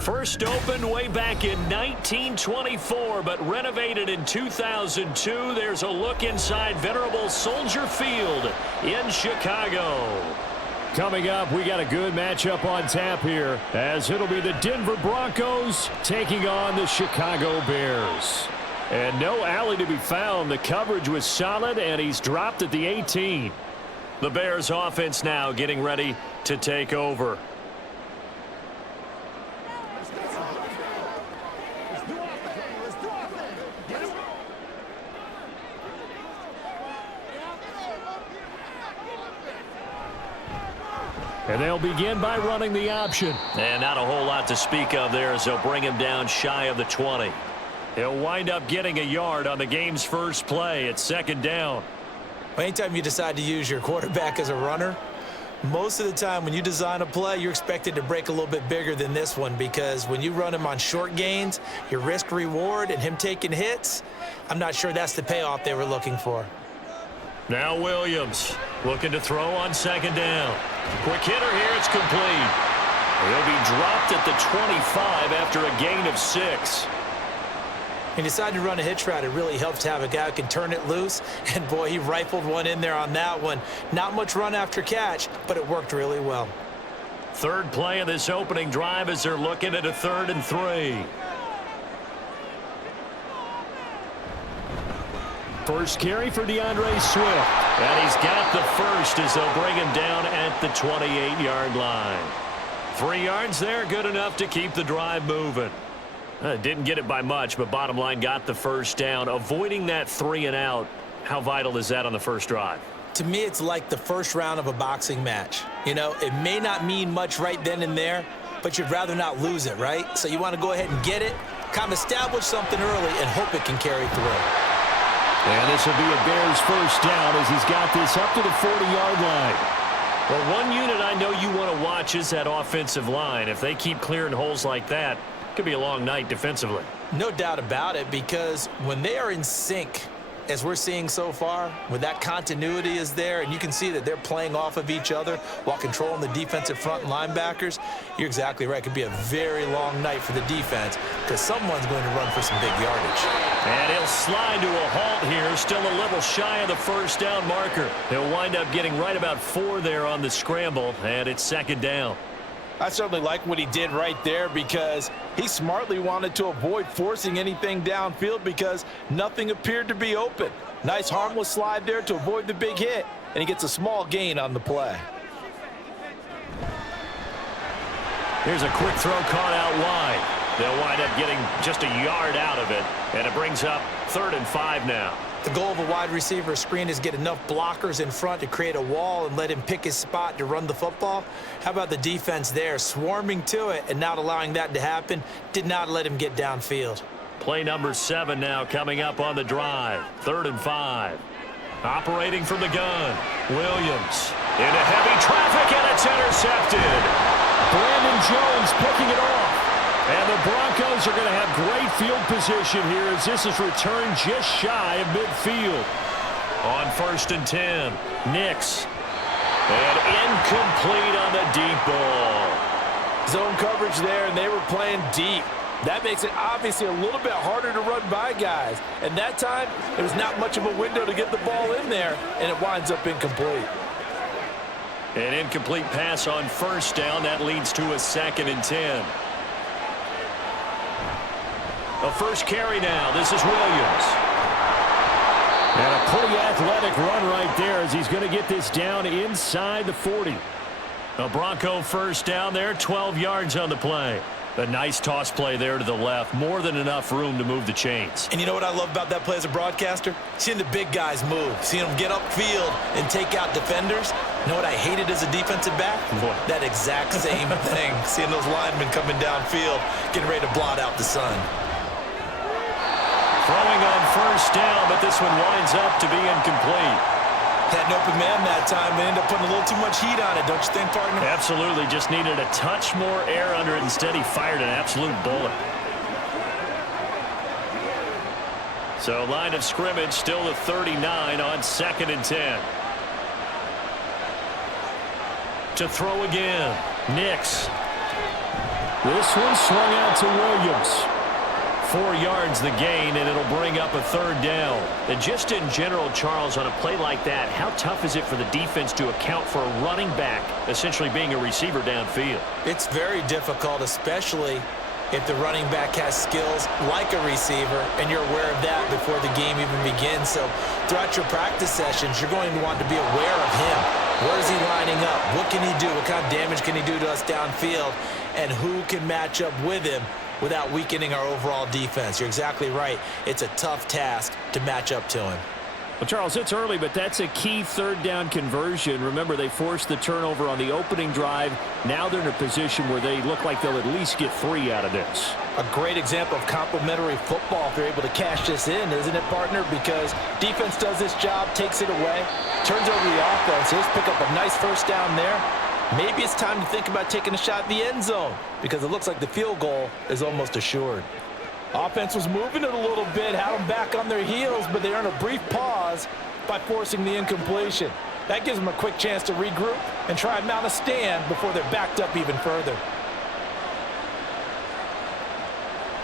First opened way back in 1924, but renovated in 2002. There's a look inside venerable Soldier Field in Chicago. Coming up, we got a good matchup on tap here, as it'll be the Denver Broncos taking on the Chicago Bears. And no alley to be found. The coverage was solid, and he's dropped at the 18. The Bears offense now getting ready to take over. And they'll begin by running the option. And not a whole lot to speak of there as they'll bring him down shy of the 20. He'll wind up getting a yard on the game's first play at second down. Anytime you decide to use your quarterback as a runner, most of the time when you design a play, you're expected to break a little bit bigger than this one, because when you run him on short gains, your risk-reward and him taking hits, I'm not sure that's the payoff they were looking for. Now Williams looking to throw on second down. Quick hitter here, it's complete. He'll be dropped at the 25 after a gain of 6. He decided to run a hitch route. It really helps to have a guy who can turn it loose. And, boy, he rifled one in there on that one. Not much run after catch, but it worked really well. Third play of this opening drive as they're looking at a 3rd and 3. First carry for DeAndre Swift. And he's got the first as they'll bring him down at the 28-yard line. 3 yards there, good enough to keep the drive moving. Didn't get it by much, but bottom line got the first down. Avoiding that 3 and out, how vital is that on the first drive? To me, it's like the first round of a boxing match. You know, it may not mean much right then and there, but you'd rather not lose it, right? So you want to go ahead and get it, kind of establish something early, and hope it can carry through. And this will be a Bears first down as he's got this up to the 40-yard line. Well, one unit I know you want to watch is that offensive line. If they keep clearing holes like that, it could be a long night defensively. No doubt about it, because when they are in sync, as we're seeing so far, when that continuity is there and you can see that they're playing off of each other while controlling the defensive front and linebackers, you're exactly right. It could be a very long night for the defense because someone's going to run for some big yardage. And he'll slide to a halt here, still a little shy of the first down marker. He'll wind up getting right about 4 there on the scramble, and it's second down. I certainly like what he did right there because he smartly wanted to avoid forcing anything downfield because nothing appeared to be open. Nice harmless slide there to avoid the big hit, and he gets a small gain on the play. Here's a quick throw caught out wide. They'll wind up getting just a yard out of it, and it brings up 3rd and 5 now. The goal of a wide receiver screen is get enough blockers in front to create a wall and let him pick his spot to run the football. How about the defense there, swarming to it and not allowing that to happen? Did not let him get downfield. Play number 7 now coming up on the drive. 3rd and 5. Operating from the gun. Williams into heavy traffic, and it's intercepted. Brandon Jones picking it off. And the Broncos are going to have great field position here as this is returned just shy of midfield. On 1st and 10, Nix. And incomplete on the deep ball. Zone coverage there, and they were playing deep. That makes it obviously a little bit harder to run by guys. And that time, there was not much of a window to get the ball in there, and it winds up incomplete. An incomplete pass on 1st down. That leads to a 2nd and 10. A first carry now. This is Williams. And a pretty athletic run right there as he's going to get this down inside the 40. A Bronco first down there, 12 yards on the play. A nice toss play there to the left. More than enough room to move the chains. And you know what I love about that play as a broadcaster? Seeing the big guys move. Seeing them get upfield and take out defenders. You know what I hated as a defensive back? What? That exact same thing. Seeing those linemen coming downfield, getting ready to blot out the sun. Throwing on 1st down, but this one winds up to be incomplete. Had an open man that time. They ended up putting a little too much heat on it, don't you think, partner? Absolutely. Just needed a touch more air under it. Instead, he fired an absolute bullet. So, line of scrimmage still the 39 on 2nd and 10. To throw again. Nix. This one swung out to Williams. 4 yards the gain, and it'll bring up a third down. And just in general, Charles, on a play like that, how tough is it for the defense to account for a running back essentially being a receiver downfield? It's very difficult, especially if the running back has skills like a receiver, and you're aware of that before the game even begins. So throughout your practice sessions, you're going to want to be aware of him. Where is he lining up? What can he do? What kind of damage can he do to us downfield? And who can match up with him without weakening our overall defense? You're exactly right. It's a tough task to match up to him. Well, Charles, it's early, but that's a key third down conversion. Remember, they forced the turnover on the opening drive. Now they're in a position where they look like they'll at least get 3 out of this. A great example of complementary football if they're able to cash this in, isn't it, partner? Because defense does this job, takes it away, turns over the offense. Let's pick up a nice first down there. Maybe it's time to think about taking a shot at the end zone because it looks like the field goal is almost assured. Offense was moving it a little bit, had them back on their heels, but they earned a brief pause by forcing the incompletion. That gives them a quick chance to regroup and try and mount a stand before they're backed up even further.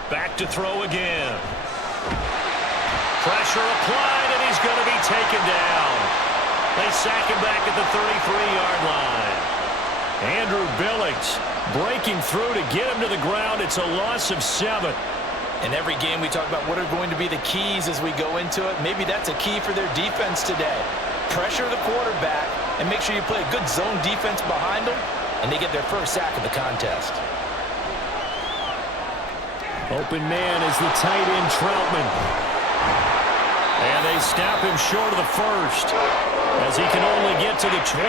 Back to throw again. Pressure applied, and he's going to be taken down. They sack him back at the 33-yard line. Andrew Billings breaking through to get him to the ground. It's a loss of 7. In every game we talk about what are going to be the keys as we go into it. Maybe that's a key for their defense today. Pressure the quarterback and make sure you play a good zone defense behind them, and they get their first sack of the contest. Open man is the tight end, Troutman. And they snap him short of the first as he can only get to the 20.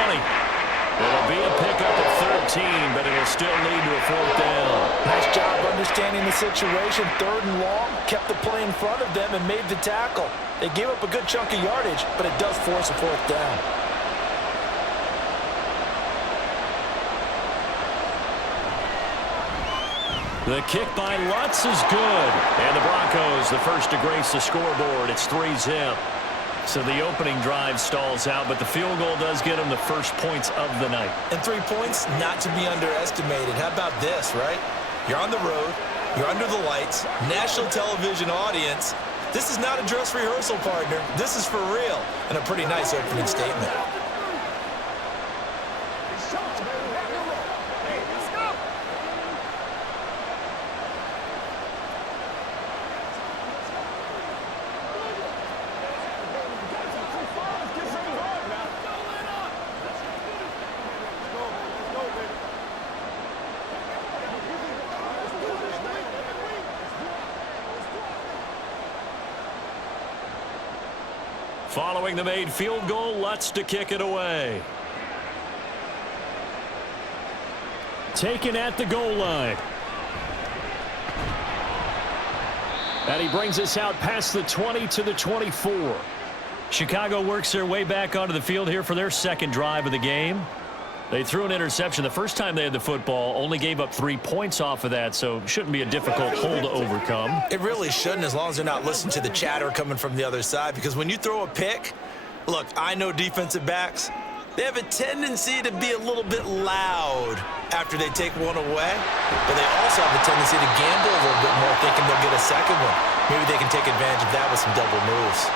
It'll be a pickup at 13, but it'll still lead to a 4th down. Nice job understanding the situation. 3rd and long, kept the play in front of them and made the tackle. They gave up a good chunk of yardage, but it does force a 4th down. The kick by Lutz is good. And the Broncos, the first to grace the scoreboard. It's 3-zip. So the opening drive stalls out, but the field goal does get them the first points of the night. And 3 points, not to be underestimated. How about this, right? You're on the road. You're under the lights. National television audience. This is not a dress rehearsal, partner. This is for real. And a pretty nice opening statement. Following the made field goal, Lutz to kick it away. Taken at the goal line. And he brings us out past the 20 to the 24. Chicago works their way back onto the field here for their second drive of the game. They threw an interception the first time they had the football, only gave up 3 points off of that, so shouldn't be a difficult hole to overcome. It really shouldn't, as long as they're not listening to the chatter coming from the other side, because when you throw a pick, look, I know defensive backs, they have a tendency to be a little bit loud after they take one away, but they also have a tendency to gamble a little bit more, thinking they'll get a second one. Maybe they can take advantage of that with some double moves.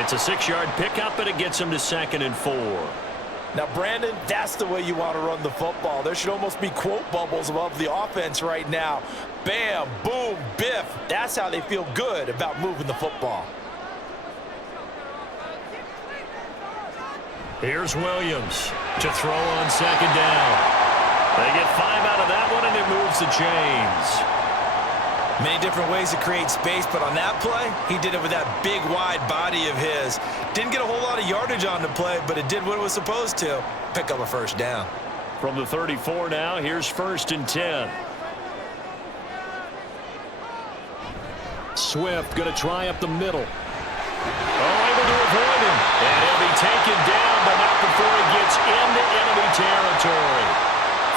It's a 6-yard pickup, and it gets them to 2nd and 4. Now, Brandon, that's the way you want to run the football. There should almost be quote bubbles above the offense right now. Bam, boom, biff. That's how they feel good about moving the football. Here's Williams to throw on 2nd down. They get 5 out of that one, and it moves the chains. Many different ways to create space, but on that play, he did it with that big, wide body of his. Didn't get a whole lot of yardage on the play, but it did what it was supposed to. Pick up a first down. From the 34 now, here's 1st and 10. Swift going to try up the middle. Able to avoid him. And he'll be taken down, but not before he gets into enemy territory.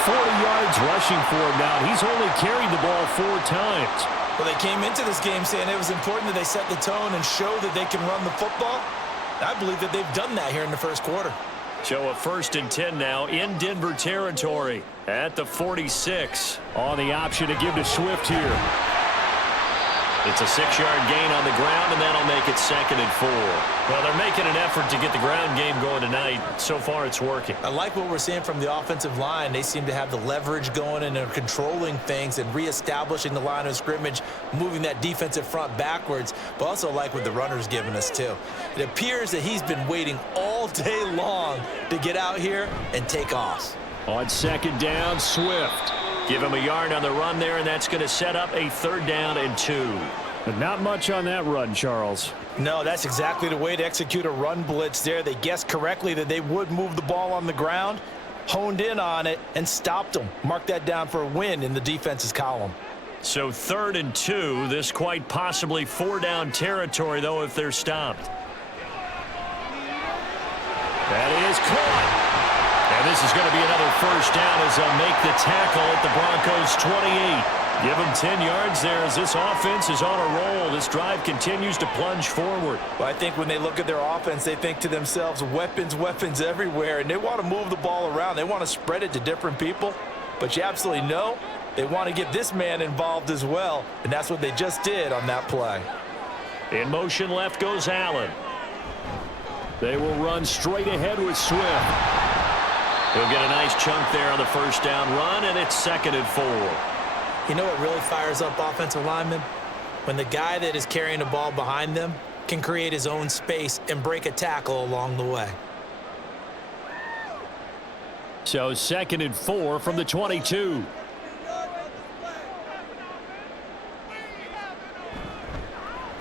40 yards rushing for him now. He's only carried the ball 4 times. Well, they came into this game saying it was important that they set the tone and show that they can run the football. I believe that they've done that here in the first quarter. So a 1st and 10 now in Denver territory. At the 46. On the option to give to Swift here. It's a 6-yard gain on the ground, and that'll make it 2nd and 4. Well, they're making an effort to get the ground game going tonight. So far, it's working. I like what we're seeing from the offensive line. They seem to have the leverage going, and they're controlling things and reestablishing the line of scrimmage, moving that defensive front backwards, but also like what the runner's giving us, too. It appears that he's been waiting all day long to get out here and take off. On 2nd down, Swift. Give him a yard on the run there, and that's going to set up a 3rd down and 2. But not much on that run, Charles. No, that's exactly the way to execute a run blitz there. They guessed correctly that they would move the ball on the ground, honed in on it, and stopped them. Mark that down for a win in the defense's column. So 3rd and 2. This quite possibly 4-down territory, though, if they're stopped. That is caught. And this is going to be another 1st down as they'll make the tackle at the Broncos' 28. Give them 10 yards there as this offense is on a roll. This drive continues to plunge forward. Well, I think when they look at their offense, they think to themselves, weapons, weapons everywhere, and they want to move the ball around. They want to spread it to different people, but you absolutely know they want to get this man involved as well, and that's what they just did on that play. In motion left goes Allen. They will run straight ahead with Swift. He'll get a nice chunk there on the 1st down run, and it's 2nd and 4. You know what really fires up offensive linemen? When the guy that is carrying the ball behind them can create his own space and break a tackle along the way. So 2nd and 4 from the 22.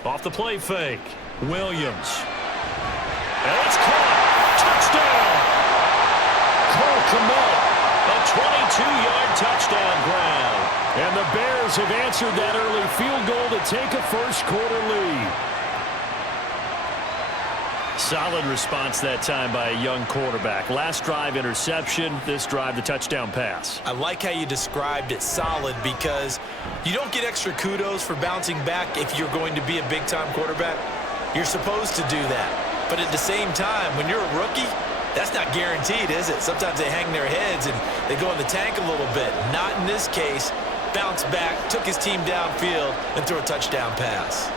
Off the play fake. Williams. And it's caught. Touchdown. A 22-yard touchdown ground. And the Bears have answered that early field goal to take a first-quarter lead. Solid response that time by a young quarterback. Last drive, interception. This drive, the touchdown pass. I like how you described it, solid, because you don't get extra kudos for bouncing back if you're going to be a big-time quarterback. You're supposed to do that. But at the same time, when you're a rookie, that's not guaranteed, is it? Sometimes they hang their heads and they go in the tank a little bit. Not in this case. Bounced back, took his team downfield, and threw a touchdown pass.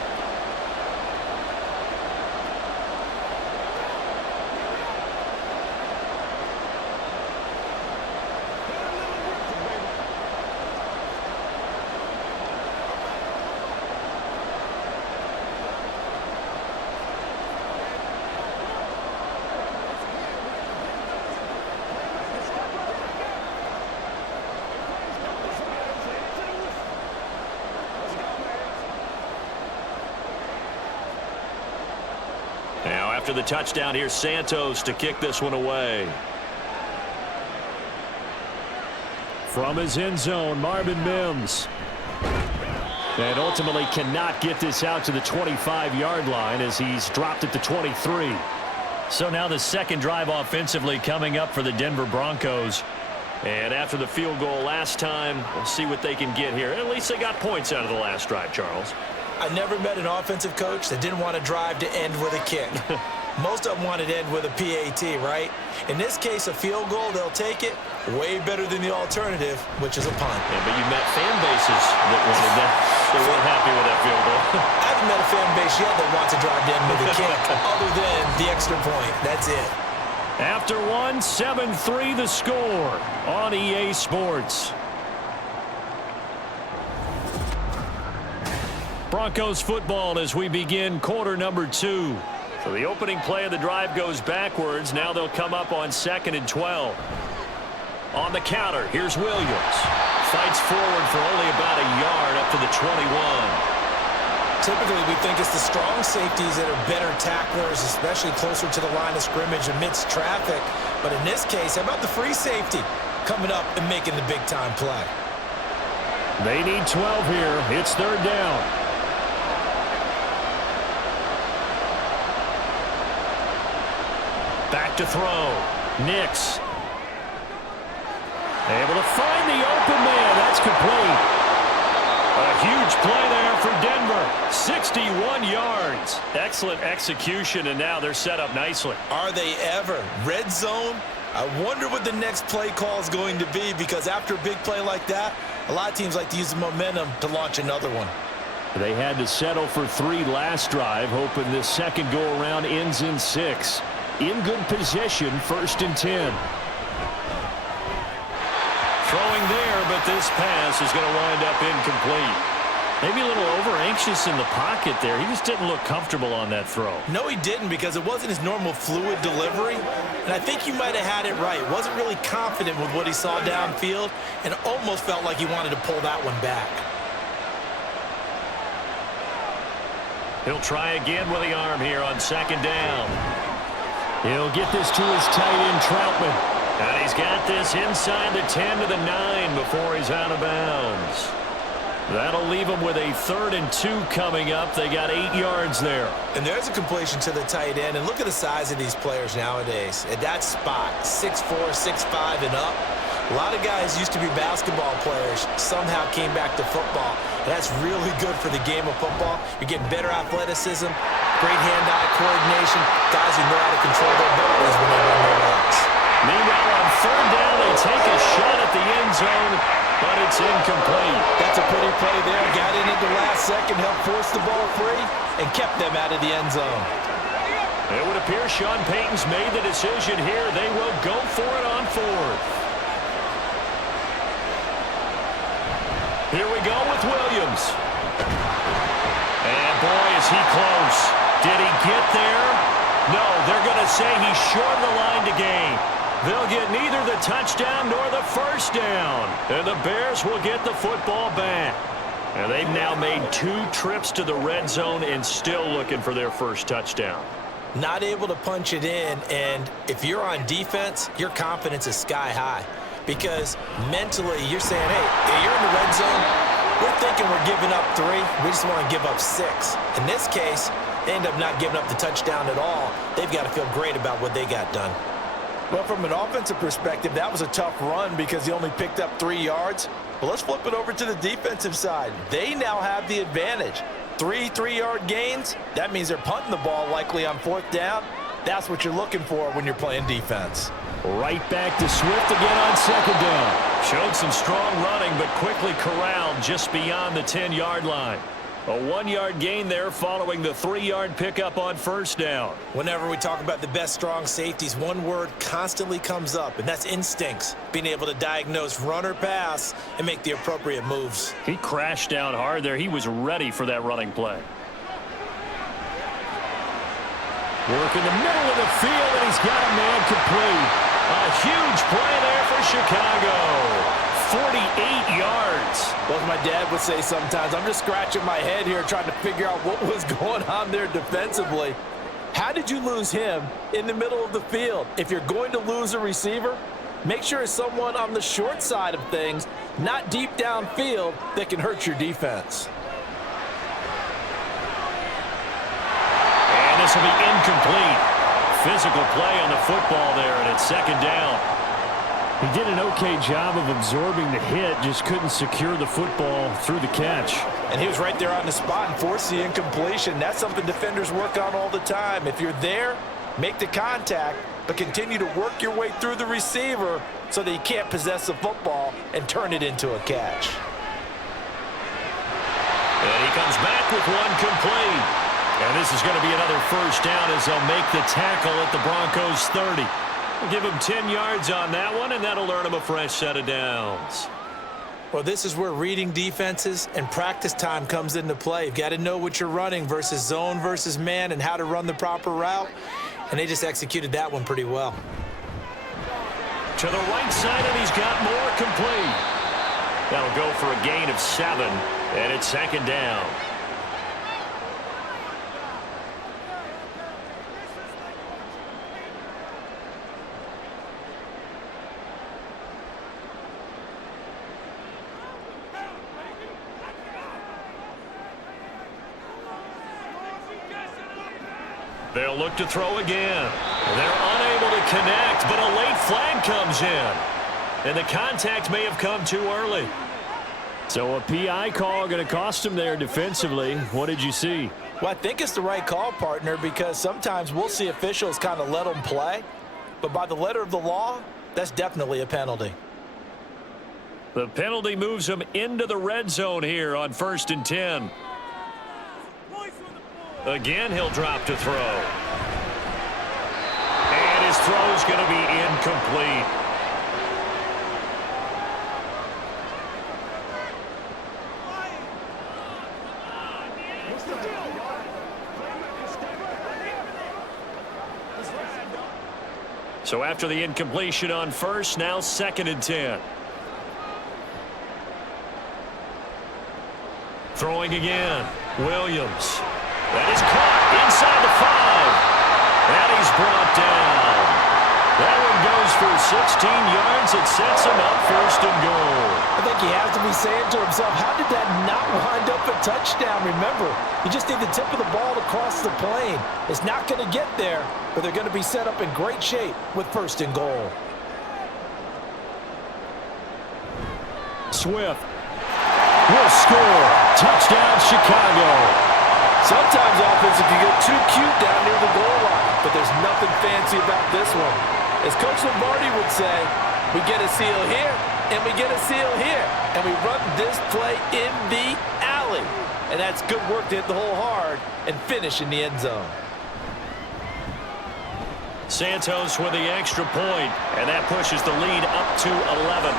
After the touchdown, here's Santos to kick this one away. From his end zone, Marvin Mims. And ultimately cannot get this out to the 25-yard line as he's dropped it to 23. So now the 2nd drive offensively coming up for the Denver Broncos. And after the field goal last time, we'll see what they can get here. At least they got points out of the last drive, Charles. I never met an offensive coach that didn't want to drive to end with a kick. Most of them wanted to end with a PAT, right? In this case, a field goal, they'll take it. Way better than the alternative, which is a punt. Yeah, but you met fan bases that wanted that. They weren't happy with that field goal. I haven't met a fan base yet that wants to drive to end with a kick, other than the extra point. That's it. After one, 7-3 the score on EA Sports. Broncos football as we begin quarter number 2. So the opening play of the drive goes backwards. Now they'll come up on 2nd and 12. On the counter, here's Williams. Fights forward for only about a yard up to the 21. Typically, we think it's the strong safeties that are better tacklers, especially closer to the line of scrimmage amidst traffic. But in this case, how about the free safety coming up and making the big-time play? They need 12 here. It's 3rd down. Back to throw. Nix. Able to find the open man. That's complete. A huge play there for Denver. 61 yards. Excellent execution, and now they're set up nicely. Are they ever? Red zone, I wonder what the next play call is going to be, because after a big play like that, a lot of teams like to use the momentum to launch another one. They had to settle for 3 last drive, hoping this second go-around ends in 6. In good position, 1st and 10. Throwing there, but this pass is going to wind up incomplete. Maybe a little over-anxious in the pocket there. He just didn't look comfortable on that throw. No, he didn't, because it wasn't his normal fluid delivery. And I think you might have had it right. Wasn't really confident with what he saw downfield and almost felt like he wanted to pull that one back. He'll try again with the arm here on 2nd down. He'll get this to his tight end, Troutman. And he's got this inside the 10 to the 9 before he's out of bounds. That'll leave him with a 3rd and 2 coming up. They got 8 yards there. And there's a completion to the tight end. And look at the size of these players nowadays. At that spot, 6'4", 6'5", and up. A lot of guys used to be basketball players, somehow came back to football. And that's really good for the game of football. You're getting better athleticism, great hand-eye coordination, guys who know how to control their bodies when they run their legs. Meanwhile, on 3rd down, they take a shot at the end zone, but it's incomplete. That's a pretty play there. Got in at the last second, helped force the ball free, and kept them out of the end zone. It would appear Sean Payton's made the decision here. They will go for it on 4th. Here we go with Williams. And boy, is he close. Did he get there? No, they're going to say he's short of the line to gain. They'll get neither the touchdown nor the 1st down. And the Bears will get the football back. And they've now made 2 trips to the red zone and still looking for their 1st touchdown. Not able to punch it in, and if you're on defense, your confidence is sky high. Because mentally, you're saying, hey, you're in the red zone. We're thinking we're giving up 3. We just want to give up 6. In this case, they end up not giving up the touchdown at all. They've got to feel great about what they got done. Well, from an offensive perspective, that was a tough run because he only picked up 3 yards. But let's flip it over to the defensive side. They now have the advantage. 3 3-yard gains, that means they're punting the ball likely on 4th down. That's what you're looking for when you're playing defense. Right back to Swift again on 2nd down. Showed some strong running, but quickly corralled just beyond the 10-yard line. A 1-yard gain there following the 3-yard pickup on 1st down. Whenever we talk about the best strong safeties, one word constantly comes up, and that's instincts. Being able to diagnose run or pass and make the appropriate moves. He crashed down hard there. He was ready for that running play. Work in the middle of the field, and he's got a man complete. A huge play there for Chicago. 48 yards. Well, as my dad would say sometimes, I'm just scratching my head here trying to figure out what was going on there defensively. How did you lose him in the middle of the field? If you're going to lose a receiver, make sure it's someone on the short side of things, not deep downfield, that can hurt your defense. And this will be incomplete. Physical play on the football there, and it's 2nd down. He did an okay job of absorbing the hit, just couldn't secure the football through the catch. And he was right there on the spot and forced the incompletion. That's something defenders work on all the time. If you're there, make the contact, but continue to work your way through the receiver so that you can't possess the football and turn it into a catch. And he comes back with one complete. And this is going to be another 1st down as they'll make the tackle at the Broncos 30. Give him 10 yards on that one, and that'll earn him a fresh set of downs. Well, this is where reading defenses and practice time comes into play. You've got to know what you're running versus zone versus man and how to run the proper route. And they just executed that one pretty well. To the right side, and he's got more complete. That'll go for a gain of 7, and it's 2nd down. They'll look to throw again. They're unable to connect, but a late flag comes in. And the contact may have come too early. So a PI call going to cost him there defensively. What did you see? Well, I think it's the right call, partner, because sometimes we'll see officials kind of let them play. but by the letter of the law, that's definitely a penalty. The penalty moves him into the red zone here on 1st and 10. Again, he'll drop to throw. And his throw's going to be incomplete. So after the incompletion on 1st, now 2nd and 10. Throwing again. Williams. That is caught inside the 5. And he's brought down. That one goes for 16 yards. It sets him up 1st and goal. I think he has to be saying to himself, how did that not wind up a touchdown? Remember, you just need the tip of the ball to cross the plane. It's not going to get there, but they're going to be set up in great shape with 1st and goal. Swift will score. Touchdown, Chicago. Sometimes offenses can get too cute down near the goal line, but there's nothing fancy about this one. As Coach Lombardi would say, we get a seal here, and we get a seal here, and we run this play in the alley. And that's good work to hit the hole hard and finish in the end zone. Santos with the extra point, and that pushes the lead up to 11.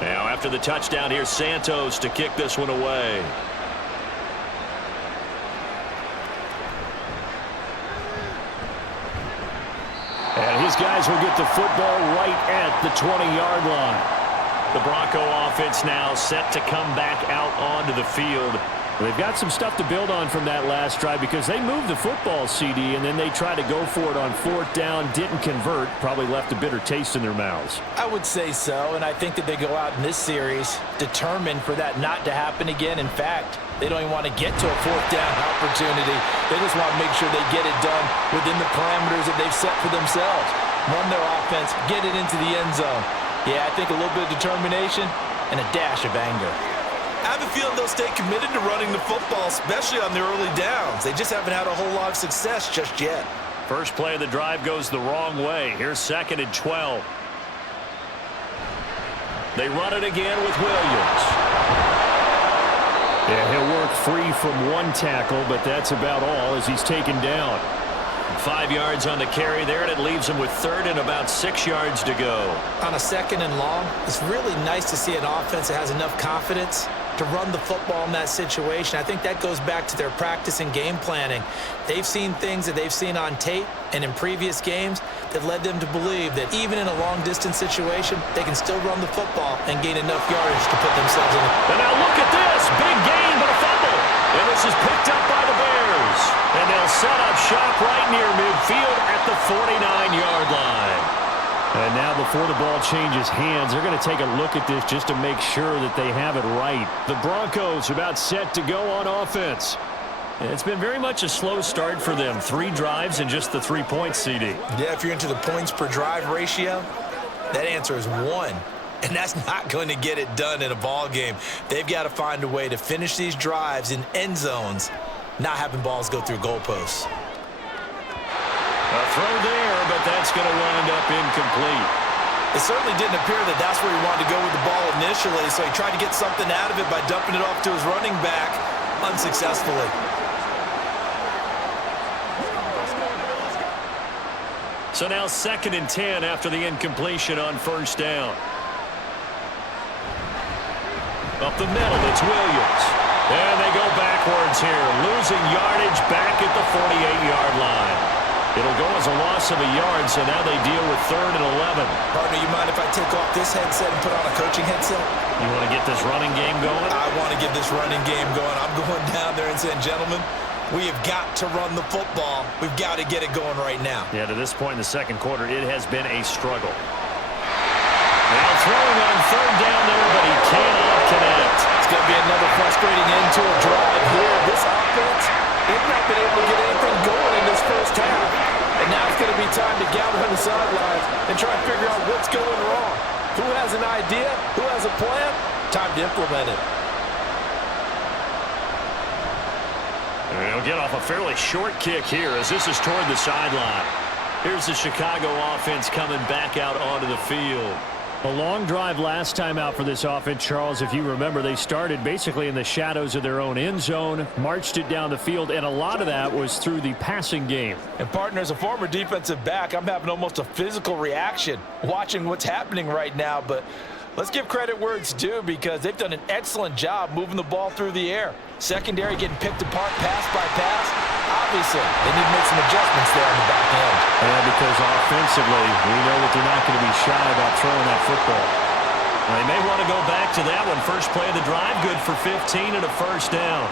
Now, after the touchdown, here's Santos to kick this one away. And his guys will get the football right at the 20-yard line. The Bronco offense now set to come back out onto the field. They've got some stuff to build on from that last drive because they moved the football, CD, and then they tried to go for it on 4th down, didn't convert, probably left a bitter taste in their mouths. I would say so, and I think that they go out in this series determined for that not to happen again. In fact, they don't even want to get to a 4th down opportunity. They just want to make sure they get it done within the parameters that they've set for themselves. Run their offense, get it into the end zone. Yeah, I think a little bit of determination and a dash of anger. I have a feeling they'll stay committed to running the football, especially on the early downs. They just haven't had a whole lot of success just yet. First play of the drive goes the wrong way. Here's 2nd and 12. They run it again with Williams. Yeah, he'll work free from one tackle, but that's about all as he's taken down. 5 yards on the carry there, and it leaves him with 3rd and about 6 yards to go. On a 2nd and long, it's really nice to see an offense that has enough confidence to run the football in that situation. I think that goes back to their practice and game planning. They've seen things that they've seen on tape and in previous games that led them to believe that even in a long-distance situation, they can still run the football and gain enough yardage to put themselves in it. And now look at this. Big gain, but a fumble. And this is picked up by the Bears. And they'll set up shop right near midfield at the 49-yard line. And now before the ball changes hands, they're going to take a look at this just to make sure that they have it right. The Broncos about set to go on offense. It's been very much a slow start for them. 3 drives and just the 3 points, CD. Yeah, if you're into the points per drive ratio, that answer is 1. And that's not going to get it done in a ball game. They've got to find a way to finish these drives in end zones, not having balls go through goalposts. A throw there, but that's going to wind up incomplete. It certainly didn't appear that that's where he wanted to go with the ball initially, so he tried to get something out of it by dumping it off to his running back unsuccessfully. So now 2nd and 10 after the incompletion on 1st down. Up the middle, it's Williams. And they go backwards here, losing yardage back at the 48-yard line. It'll go as a loss of a yard, so now they deal with 3rd and 11. Partner, you mind if I take off this headset and put on a coaching headset? You want to get this running game going? I want to get this running game going. I'm going down there and saying, gentlemen, we have got to run the football. We've got to get it going right now. Yeah, to this point in the second quarter, it has been a struggle. Now throwing on 3rd down there, but he cannot connect. It's going to be another frustrating end to a drive here. This offense, they've not been able to get anything going in this first half. And now it's going to be time to gather on the sidelines and try and figure out what's going wrong. Who has an idea? Who has a plan? Time to implement it. And he'll get off a fairly short kick here as this is toward the sideline. Here's the Chicago offense coming back out onto the field. A long drive last time out for this offense, Charles. If you remember, they started basically in the shadows of their own end zone, marched it down the field, and a lot of that was through the passing game. And, partner, as a former defensive back, I'm having almost a physical reaction watching what's happening right now. But let's give credit where it's due because they've done an excellent job moving the ball through the air. Secondary getting picked apart pass by pass. Obviously, they need to make some adjustments there on the back end. And because offensively, we know that they're not going to be shy about throwing that football. They may want to go back to that one. First play of the drive, good for 15 and a first down.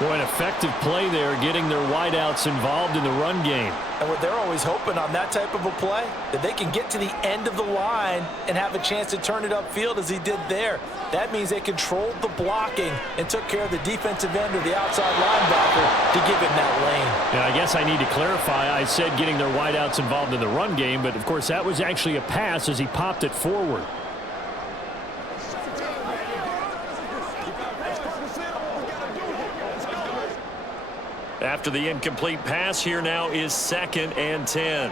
Boy, an effective play there, getting their wideouts involved in the run game. And what they're always hoping on that type of a play, that they can get to the end of the line and have a chance to turn it upfield as he did there. That means they controlled the blocking and took care of the defensive end or the outside linebacker to give him that lane. Yeah, I guess I need to clarify. I said getting their wideouts involved in the run game, but of course that was actually a pass as he popped it forward. After the incomplete pass, here now is 2nd and 10.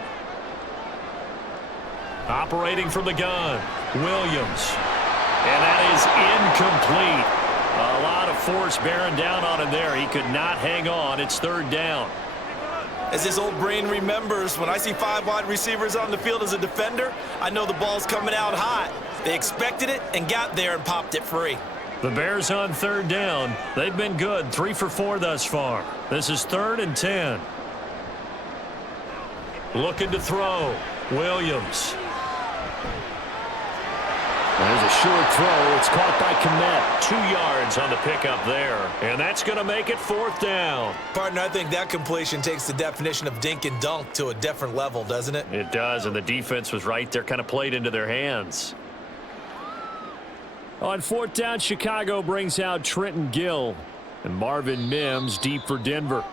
Operating from the gun, Williams. And that is incomplete. A lot of force bearing down on him there. He could not hang on. It's 3rd down. As his old brain remembers, when I see 5 wide receivers on the field as a defender, I know the ball's coming out hot. They expected it and got there and popped it free. The Bears on 3rd down. They've been good, 3 for 4 thus far. This is 3rd and 10. Looking to throw, Williams. There's a short throw. It's caught by Kmet. 2 yards on the pickup there. And that's going to make it 4th down. Partner, I think that completion takes the definition of dink and dunk to a different level, doesn't it? It does, and the defense was right there, kind of played into their hands. On 4th down, Chicago brings out Trenton Gill. And Marvin Mims deep for Denver.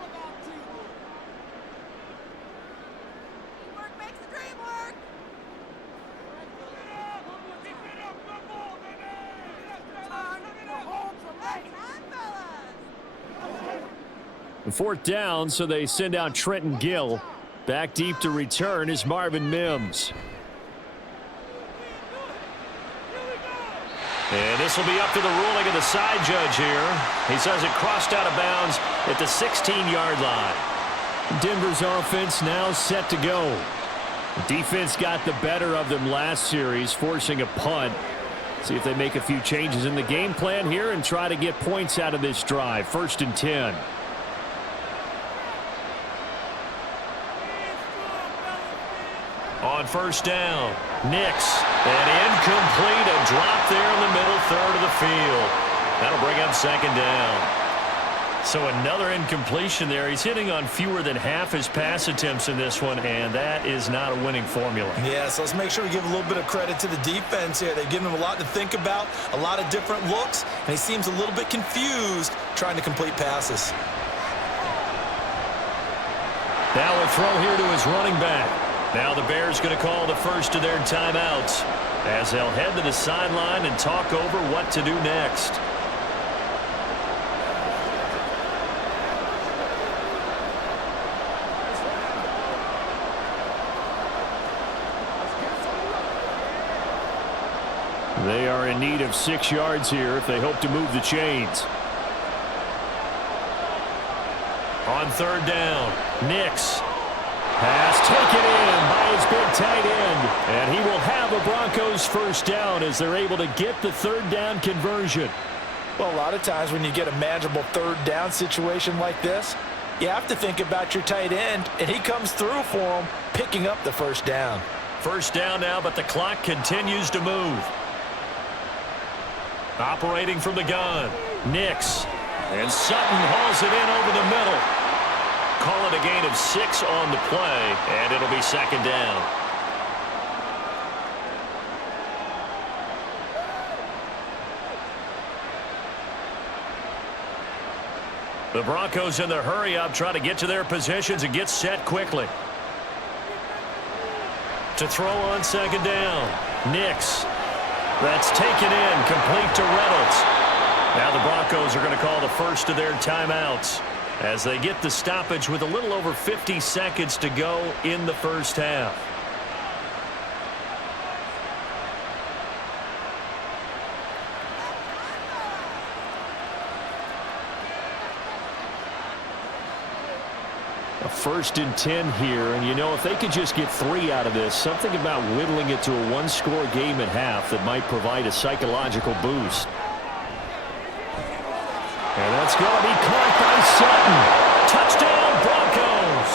And 4th down, so they send out Trenton Gill. Back deep to return is Marvin Mims. And this will be up to the ruling of the side judge here. He says it crossed out of bounds at the 16-yard line. Denver's offense now set to go. The defense got the better of them last series, forcing a punt. See if they make a few changes in the game plan here and try to get points out of this drive. 1st and 10. On 1st down, Nix. And incomplete, a drop there in the middle 3rd of the field. That'll bring up 2nd down. So another incompletion there. He's hitting on fewer than half his pass attempts in this one, and that is not a winning formula. Yeah, so let's make sure we give a little bit of credit to the defense here. They've given him a lot to think about, a lot of different looks, and he seems a little bit confused trying to complete passes. Now a throw here to his running back. Now the Bears going to call the first of their timeouts as they'll head to the sideline and talk over what to do next. They are in need of 6 yards here if they hope to move the chains. On 3rd down, Nix. Pass taken in by his big tight end. And he will have a Broncos 1st down as they're able to get the 3rd down conversion. Well, a lot of times when you get a manageable 3rd down situation like this, You have to think about your tight end, and he comes through for him, picking up the first down. First down now, but the clock continues to move. Operating from the gun, Nix. And Sutton hauls it in over the middle. Call it a gain of 6 on the play, and it'll be second down. The Broncos in the hurry-up try to get to their positions and get set quickly. To throw on second down, Nix. That's taken in, complete to Reynolds. Now the Broncos are going to call the first of their timeouts as they get the stoppage with a little over 50 seconds to go in the first half. A 1st and 10 here, and you know, if they could just get 3 out of this, something about whittling it to a one-score game at half that might provide a psychological boost. And that's going to be caught by Sutton. Touchdown, Broncos!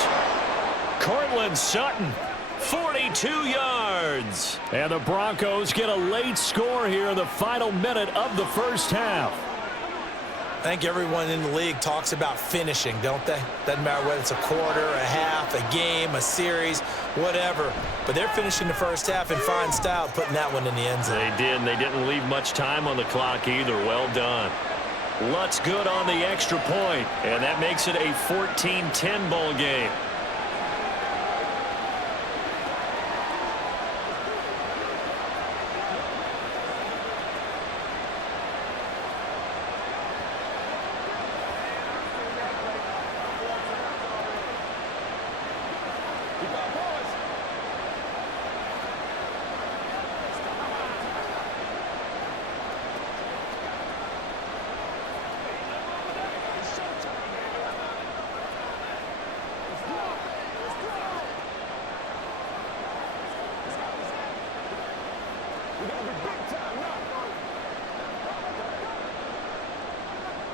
Cortland Sutton, 42 yards. And the Broncos get a late score here in the final minute of the first half. I think everyone in the league talks about finishing, don't they? Doesn't matter whether it's a quarter, a half, a game, a series, whatever. But they're finishing the first half in fine style, putting that one in the end zone. They did, and they didn't leave much time on the clock either. Well done. Lutz good on the extra point, and that makes it a 14-10 ball game.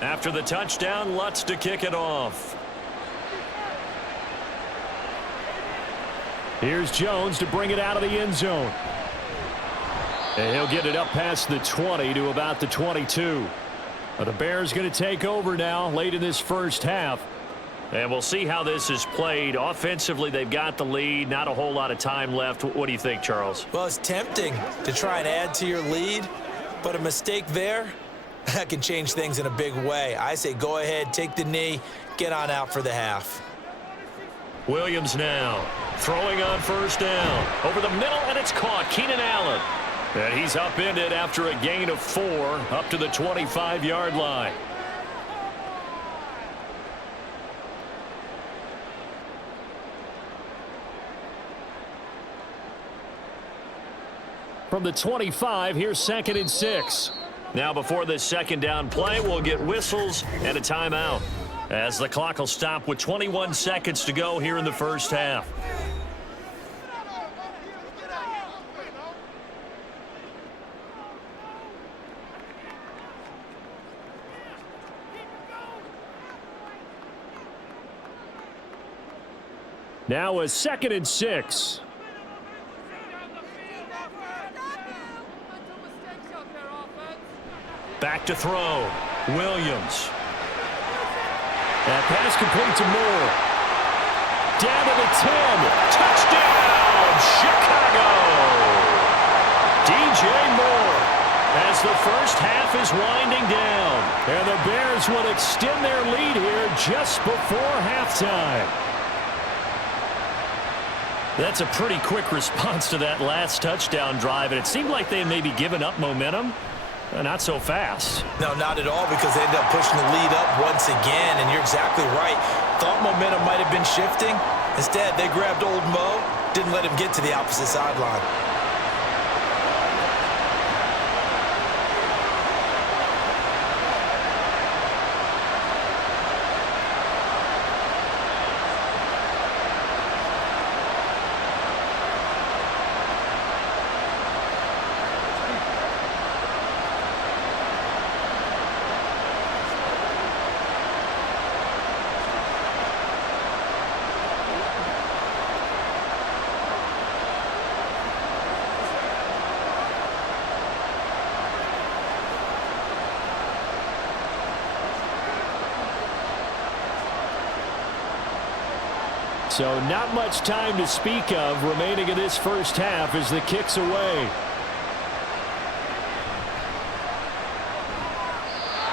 After the touchdown, Lutz to kick it off. Here's Jones to bring it out of the end zone. And he'll get it up past the 20 to about the 22. But the Bears going to take over now late in this first half. And we'll see how this is played. Offensively, they've got the lead. Not a whole lot of time left. What do you think, Charles? Well, it's tempting to try and add to your lead, but a mistake there, that can change things in a big way. I say go ahead, take the knee, get on out for the half. Williams now throwing on first down. Over the middle, and it's caught. Keenan Allen. And he's upended after a gain of 4 up to the 25-yard line. From the 25, here's 2nd and 6. Now before this second down play, we'll get whistles and a timeout as the clock will stop with 21 seconds to go here in the first half. Now a 2nd and 6. Back to throw. Williams. That pass complete to Moore. Down to the 10. Touchdown, Chicago! DJ Moore as the first half is winding down. And the Bears will extend their lead here just before halftime. That's a pretty quick response to that last touchdown drive, and it seemed like they had maybe given up momentum. Not so fast. No, not at all, because they ended up pushing the lead up once again, and you're exactly right. Thought momentum might have been shifting. Instead, they grabbed old Mo, didn't let him get to the opposite sideline. So not much time to speak of remaining in this first half as the kick's away.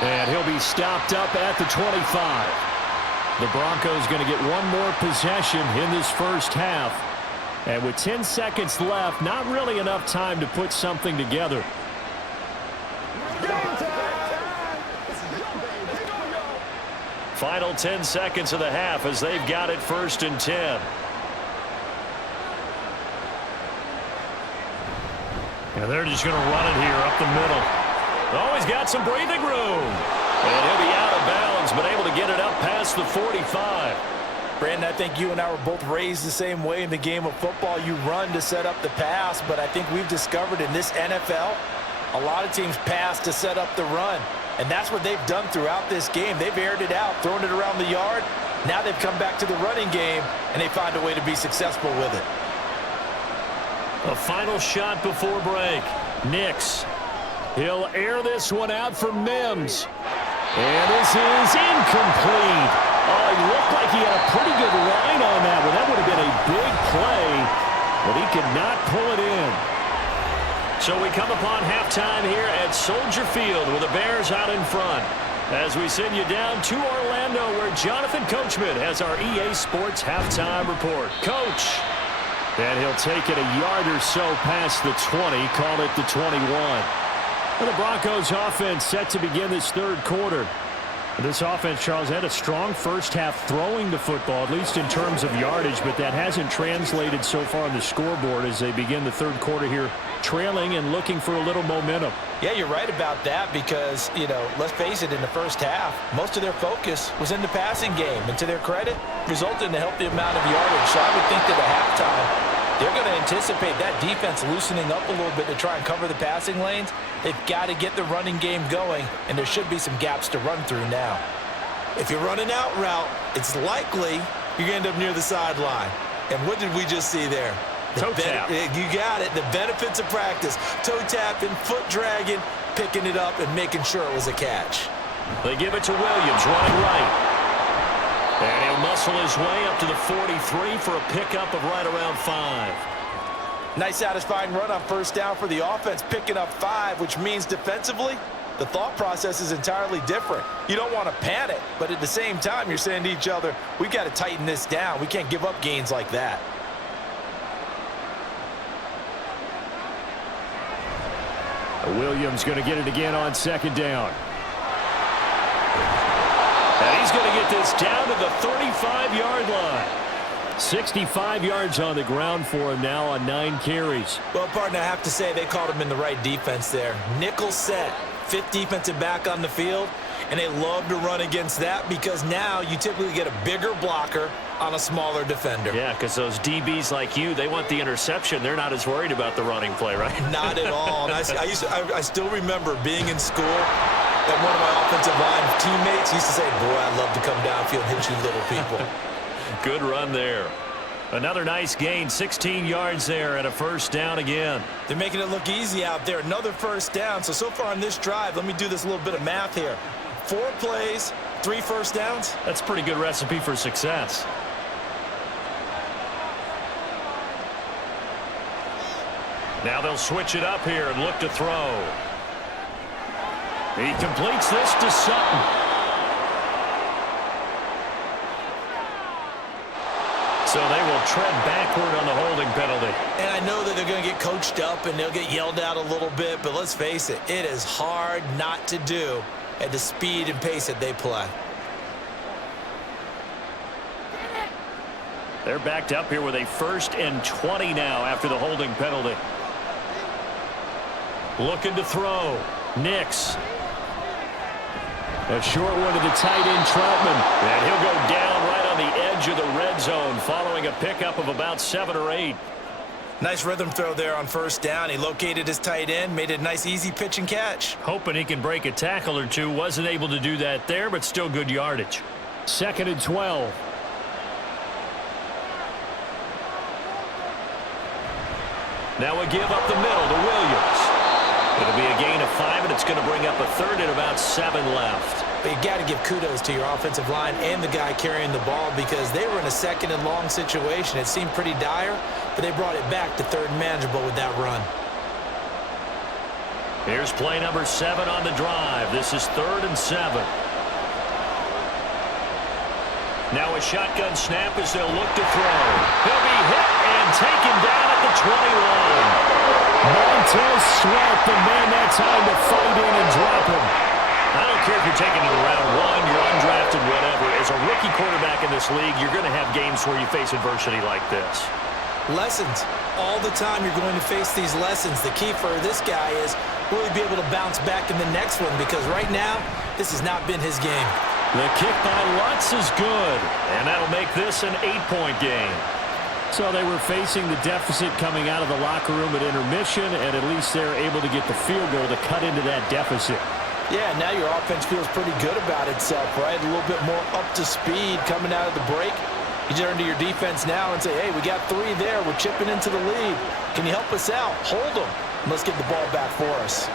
And he'll be stopped up at the 25. The Broncos going to get one more possession in this first half. And with 10 seconds left, not really enough time to put something together. Final 10 seconds of the half as they've got it 1st and 10. And they're just going to run it here up the middle. Oh, he's got some breathing room. And he'll be out of bounds, but able to get it up past the 45. Brandon, I think you and I were both raised the same way in the game of football. You run to set up the pass, but I think we've discovered in this NFL, a lot of teams pass to set up the run. And that's what they've done throughout this game. They've aired it out, thrown it around the yard. Now they've come back to the running game, and they find a way to be successful with it. A final shot before break. Nix. He'll air this one out for Mims. And this is incomplete. Oh, he looked like he had a pretty good line on that one. That would have been a big play, but he could not pull it in. So we come upon halftime here at Soldier Field with the Bears out in front. As we send you down to Orlando where Jonathan Coachman has our EA Sports halftime report. Coach. And he'll take it a yard or so past the 20, call it the 21. Well, the Broncos offense set to begin this third quarter. This offense, Charles, had a strong first half throwing the football, at least in terms of yardage, but that hasn't translated so far on the scoreboard as they begin the third quarter here, trailing and looking for a little momentum. Yeah, you're right about that because, let's face it, in the first half, most of their focus was in the passing game. And to their credit, resulted in a healthy amount of yardage. So I would think that at halftime, they're going to anticipate that defense loosening up a little bit to try and cover the passing lanes. They've got to get the running game going, and there should be some gaps to run through now. If you're running out route, it's likely you're going to end up near the sideline. And what did we just see there? Toe tap. You got it. The benefits of practice. Toe tapping, foot dragging, picking it up, and making sure it was a catch. They give it to Williams, running right. And he'll muscle his way up to the 43 for a pickup of right around 5. Nice satisfying run on first down for the offense, picking up 5, which means defensively, the thought process is entirely different. You don't want to panic, but at the same time, you're saying to each other, we've got to tighten this down. We can't give up gains like that. Williams going to get it again on second down. And he's going to get this down to the 35-yard line. 65 yards on the ground for him now on 9 carries. Well, partner, I have to say they called him in the right defense there. Nickel set, 5th defensive back on the field, and they love to run against that because now you typically get a bigger blocker on a smaller defender. Yeah, because those DBs like you, they want the interception. They're not as worried about the running play, right? Not at all. And I still remember being in school, and one of my offensive line teammates used to say, boy, I'd love to come downfield and hit you little people. Good run there. Another nice gain, 16 yards there, and a first down again. They're making it look easy out there. Another first down. So far on this drive, let me do this little bit of math here. 4 plays, 3 first downs. That's a pretty good recipe for success. Now they'll switch it up here and look to throw. He completes this to Sutton. So they will tread backward on the holding penalty. And I know that they're going to get coached up and they'll get yelled at a little bit, but let's face it, it is hard not to do at the speed and pace that they play. They're backed up here with a 1st and 20 now after the holding penalty. Looking to throw. Nix. A short one to the tight end, Troutman. And he'll go down right on the edge of the red zone following a pickup of about 7 or 8. Nice rhythm throw there on first down. He located his tight end, made it a nice easy pitch and catch. Hoping he can break a tackle or two. Wasn't able to do that there, but still good yardage. 2nd and 12. Now a give up the middle to Williams. It'll be a gain of 5, and it's going to bring up a 3rd and about 7 left. But you got to give kudos to your offensive line and the guy carrying the ball because they were in a second and long situation. It seemed pretty dire, but they brought it back to third and manageable with that run. Here's play number 7 on the drive. This is 3rd and 7. Now a shotgun snap as they'll look to throw. He'll be hit and taken down at the 21. Montez Sweat, the man that time to fight in and drop him. I don't care if you're taking it in round 1, you're undrafted, whatever. As a rookie quarterback in this league, you're going to have games where you face adversity like this. Lessons. All the time you're going to face these lessons. The key for this guy is really be able to bounce back in the next one because right now, this has not been his game. The kick by Lutz is good, and that'll make this an 8-point game. So they were facing the deficit coming out of the locker room at intermission, and at least they're able to get the field goal to cut into that deficit. Yeah, now your offense feels pretty good about itself, right? A little bit more up to speed coming out of the break. You turn to your defense now and say, hey, we got 3 there. We're chipping into the lead. Can you help us out? Hold them. Let's get the ball back for us.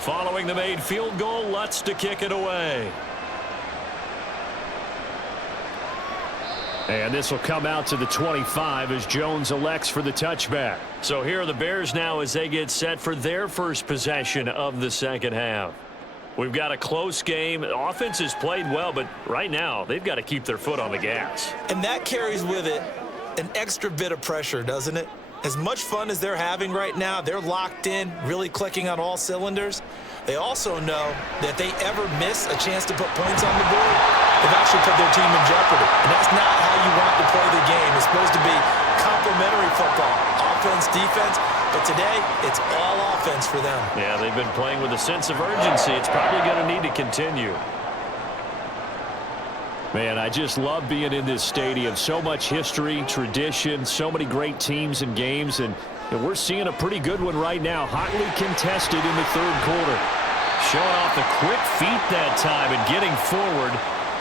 Following the made field goal, Lutz to kick it away. And this will come out to the 25 as Jones elects for the touchback. So here are the Bears now as they get set for their first possession of the second half. We've got a close game. The offense has played well, but right now they've got to keep their foot on the gas. And that carries with it an extra bit of pressure, doesn't it? As much fun as they're having right now, they're locked in, really clicking on all cylinders. They also know that if they ever miss a chance to put points on the board, they've actually put their team in jeopardy. And that's not how you want to play the game. It's supposed to be complementary football, offense, defense. But today, it's all offense for them. Yeah, they've been playing with a sense of urgency. It's probably going to need to continue. Man, I just love being in this stadium. So much history, tradition, so many great teams and games, and we're seeing a pretty good one right now, hotly contested in the third quarter. Showing off the quick feet that time and getting forward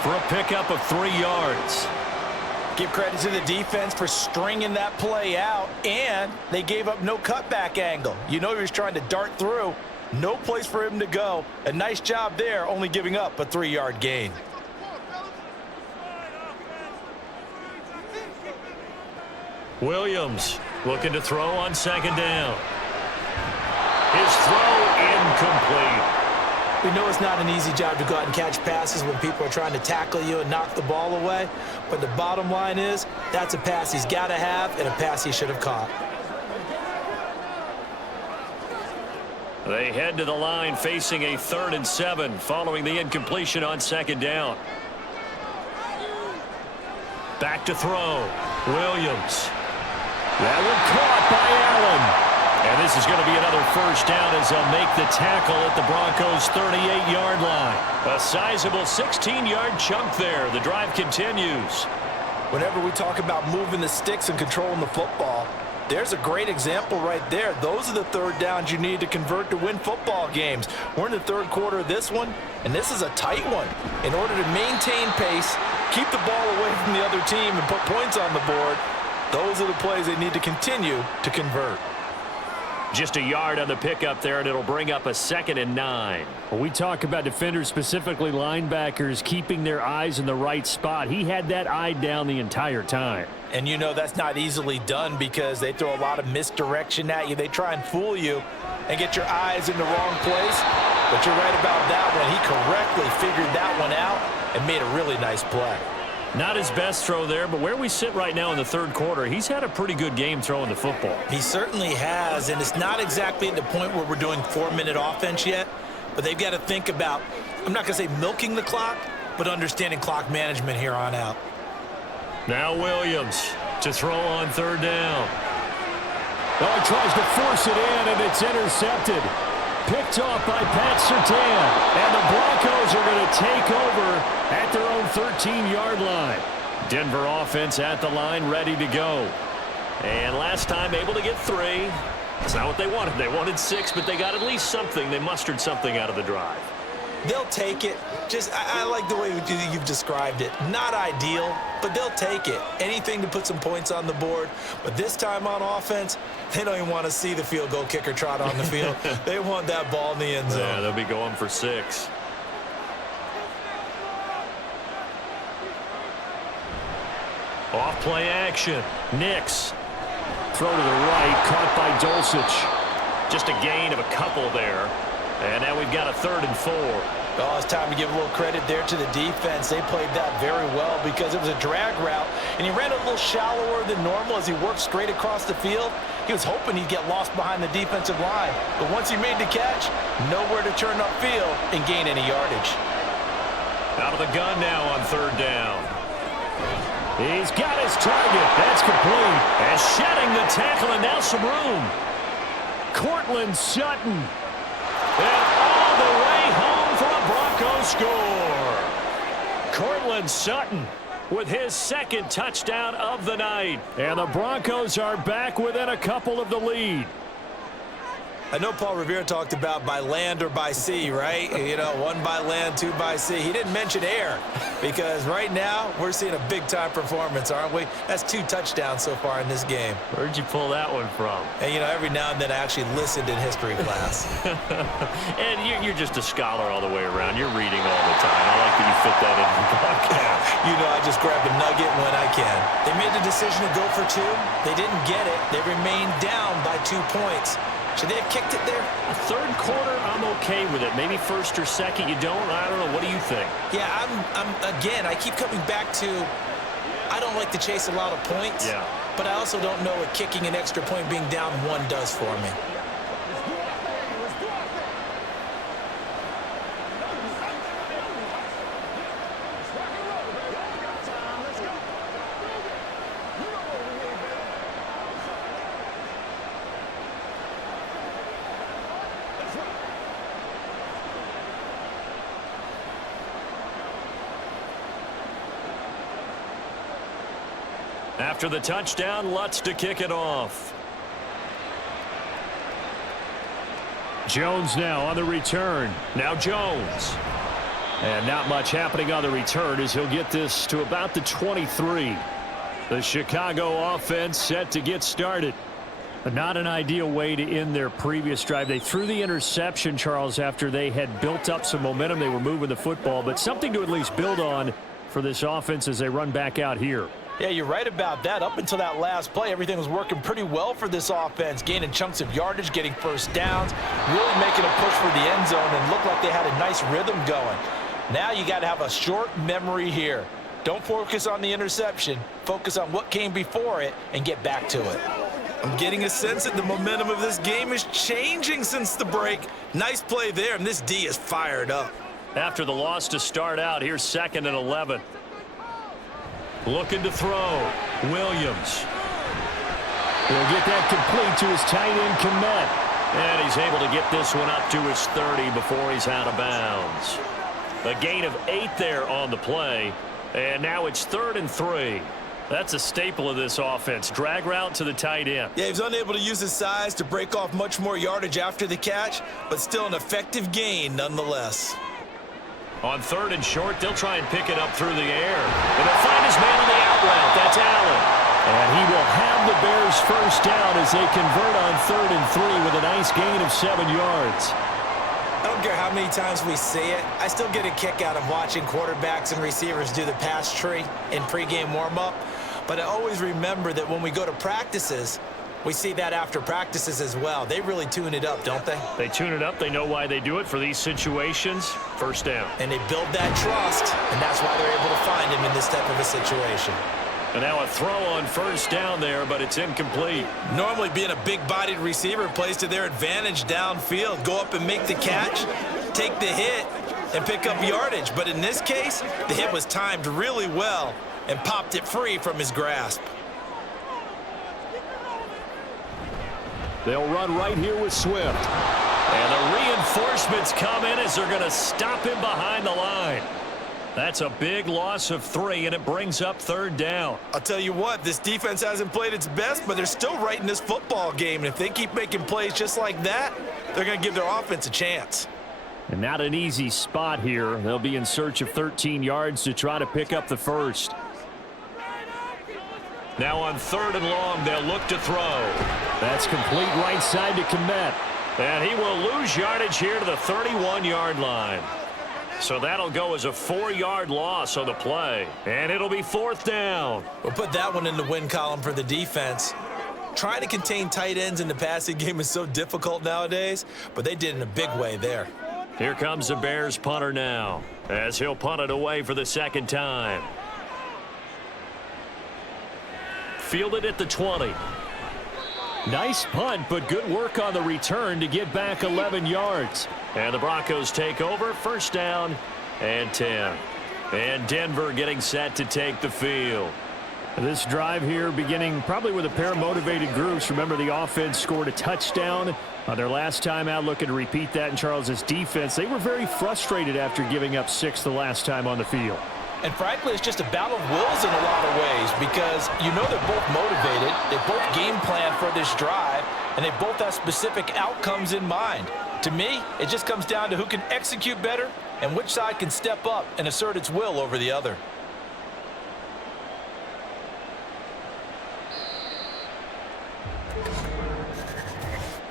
for a pickup of 3 yards. Give credit to the defense for stringing that play out, and they gave up no cutback angle. You know he was trying to dart through. No place for him to go. A nice job there, only giving up a 3-yard gain. Williams looking to throw on second down. His throw incomplete. We know it's not an easy job to go out and catch passes when people are trying to tackle you and knock the ball away. But the bottom line is, that's a pass he's got to have and a pass he should have caught. They head to the line facing a 3rd and 7 following the incompletion on second down. Back to throw. Williams. That one caught by Allen. And this is going to be another first down as they'll make the tackle at the Broncos' 38-yard line. A sizable 16-yard chunk there. The drive continues. Whenever we talk about moving the sticks and controlling the football, there's a great example right there. Those are the third downs you need to convert to win football games. We're in the third quarter of this one, and this is a tight one. In order to maintain pace, keep the ball away from the other team, and put points on the board, those are the plays they need to continue to convert. Just a yard on the pickup there, and it'll bring up a 2nd and 9. When we talk about defenders, specifically linebackers, keeping their eyes in the right spot, he had that eye down the entire time. And you know that's not easily done because they throw a lot of misdirection at you. They try and fool you and get your eyes in the wrong place. But you're right about that one. He correctly figured that one out and made a really nice play. Not his best throw there, but where we sit right now in the third quarter, he's had a pretty good game throwing the football. He certainly has, and it's not exactly at the point where we're doing 4-minute offense yet, but they've got to think about, I'm not going to say milking the clock, but understanding clock management here on out. Now Williams to throw on third down. Oh, he tries to force it in, and it's intercepted. Picked off by Pat Surtain. And the Broncos are going to take over at their own 13-yard line. Denver offense at the line, ready to go. And last time able to get 3. It's not what they wanted. They wanted 6, but they got at least something. They mustered something out of the drive. They'll take it. I like the way you've described it. Not ideal, but they'll take it. Anything to put some points on the board. But this time on offense, they don't even want to see the field goal kicker trot on the field. They want that ball in the end zone. Yeah, they'll be going for 6. Off play action. Nix. Throw to the right, caught by Dulcich. Just a gain of a couple there. And now we've got a 3rd and 4. Well, it's time to give a little credit there to the defense. They played that very well because it was a drag route, and he ran a little shallower than normal as he worked straight across the field. He was hoping he'd get lost behind the defensive line, but once he made the catch, nowhere to turn upfield and gain any yardage. Out of the gun now on 3rd down. He's got his target. That's complete. And shedding the tackle, and now some room. Cortland Sutton. And all the way home for a Broncos score. Cortland Sutton with his 2nd touchdown of the night. And the Broncos are back within a couple of the lead. I know Paul Revere talked about by land or by sea, right? You know, 1 by land, 2 by sea. He didn't mention air because right now we're seeing a big-time performance, aren't we? That's 2 touchdowns so far in this game. Where'd you pull that one from? And, you know, every now and then I actually listened in history class. And you're just a scholar all the way around. You're reading all the time. I like that you fit that into the podcast. You know, I just grab a nugget when I can. They made the decision to go for 2. They didn't get it. They remained down by 2 points. Should they have kicked it there? A 3rd quarter, I'm okay with it. Maybe 1st or 2nd, you don't. I don't know. What do you think? Yeah, again, I keep coming back to I don't like to chase a lot of points. Yeah. But I also don't know what kicking an extra point being down 1 does for me. After the touchdown, Lutz to kick it off. Jones now on the return. Now Jones. And not much happening on the return as he'll get this to about the 23. The Chicago offense set to get started. But not an ideal way to end their previous drive. They threw the interception, Charles, after they had built up some momentum. They were moving the football, but something to at least build on for this offense as they run back out here. Yeah, you're right about that. Up until that last play, everything was working pretty well for this offense, gaining chunks of yardage, getting 1st downs, really making a push for the end zone, and looked like they had a nice rhythm going. Now you got to have a short memory here. Don't focus on the interception. Focus on what came before it and get back to it. I'm getting a sense that the momentum of this game is changing since the break. Nice play there, and this D is fired up. After the loss to start out, here's 2nd and 11. Looking to throw. Williams. He'll get that complete to his tight end, Kmet. And he's able to get this one up to his 30 before he's out of bounds. A gain of 8 there on the play. And now it's 3rd and 3. That's a staple of this offense. Drag route to the tight end. Yeah, he was unable to use his size to break off much more yardage after the catch, but still an effective gain nonetheless. On 3rd and short, they'll try and pick it up through the air. And they'll find his man on the out route. That's Allen. And he will have the Bears 1st down as they convert on 3rd and 3 with a nice gain of 7 yards. I don't care how many times we see it. I still get a kick out of watching quarterbacks and receivers do the pass tree in pregame warm-up. But I always remember that when we go to practices, we see that after practices as well. They really tune it up, don't they? They tune it up. They know why they do it for these situations. 1st down. And they build that trust, and that's why they're able to find him in this type of a situation. And now a throw on 1st down there, but it's incomplete. Normally being a big-bodied receiver plays to their advantage downfield. Go up and make the catch, take the hit, and pick up yardage. But in this case, the hit was timed really well and popped it free from his grasp. They'll run right here with Swift. And the reinforcements come in as they're going to stop him behind the line. That's a big loss of 3, and it brings up 3rd down. I'll tell you what, this defense hasn't played its best, but they're still right in this football game. And if they keep making plays just like that, they're going to give their offense a chance. And not an easy spot here. They'll be in search of 13 yards to try to pick up the first. Now on 3rd and long, they'll look to throw. That's complete right side to Komet. And he will lose yardage here to the 31-yard line. So that'll go as a 4-yard loss on the play. And it'll be 4th down. We'll put that one in the win column for the defense. Trying to contain tight ends in the passing game is so difficult nowadays, but they did in a big way there. Here comes the Bears punter now, as he'll punt it away for the 2nd time. Fielded at the 20. Nice punt, but good work on the return to get back 11 yards. And the Broncos take over, 1st down and 10. And Denver getting set to take the field. This drive here beginning probably with a pair of motivated groups. Remember, the offense scored a touchdown on their last time out, looking to repeat that in Charles's defense. They were very frustrated after giving up 6 the last time on the field. And frankly, it's just a battle of wills in a lot of ways because you know they're both motivated. They both game plan for this drive, and they both have specific outcomes in mind. To me, it just comes down to who can execute better and which side can step up and assert its will over the other.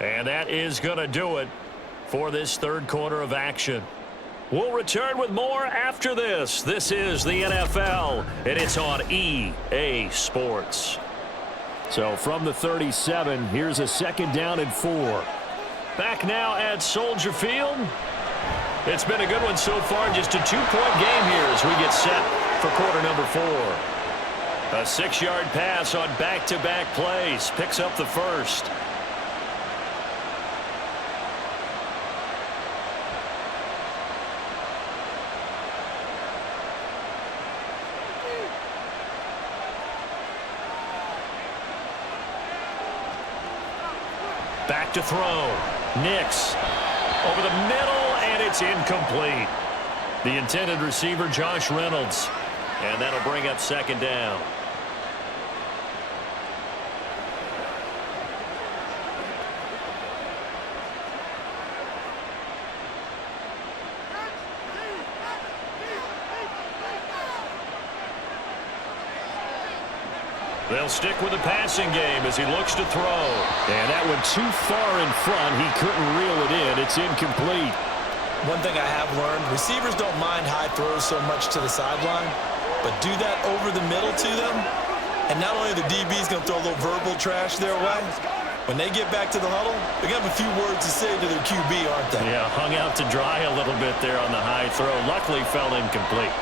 And that is going to do it for this 3rd quarter of action. We'll return with more after this. This is the NFL, and it's on EA Sports. So from the 37, here's a 2nd down and 4. Back now at Soldier Field. It's been a good one so far. Just a 2-point game here as we get set for quarter number 4. A 6-yard pass on back-to-back plays. Picks up the first. Back to throw. Nix over the middle, and it's incomplete. The intended receiver, Josh Reynolds. And that'll bring up 2nd down. They'll stick with the passing game as he looks to throw. And that one too far in front. He couldn't reel it in. It's incomplete. One thing I have learned, receivers don't mind high throws so much to the sideline, but do that over the middle to them, and not only the DB's going to throw a little verbal trash their way, when they get back to the huddle, they're going to have a few words to say to their QB, aren't they? Yeah, hung out to dry a little bit there on the high throw. Luckily fell incomplete.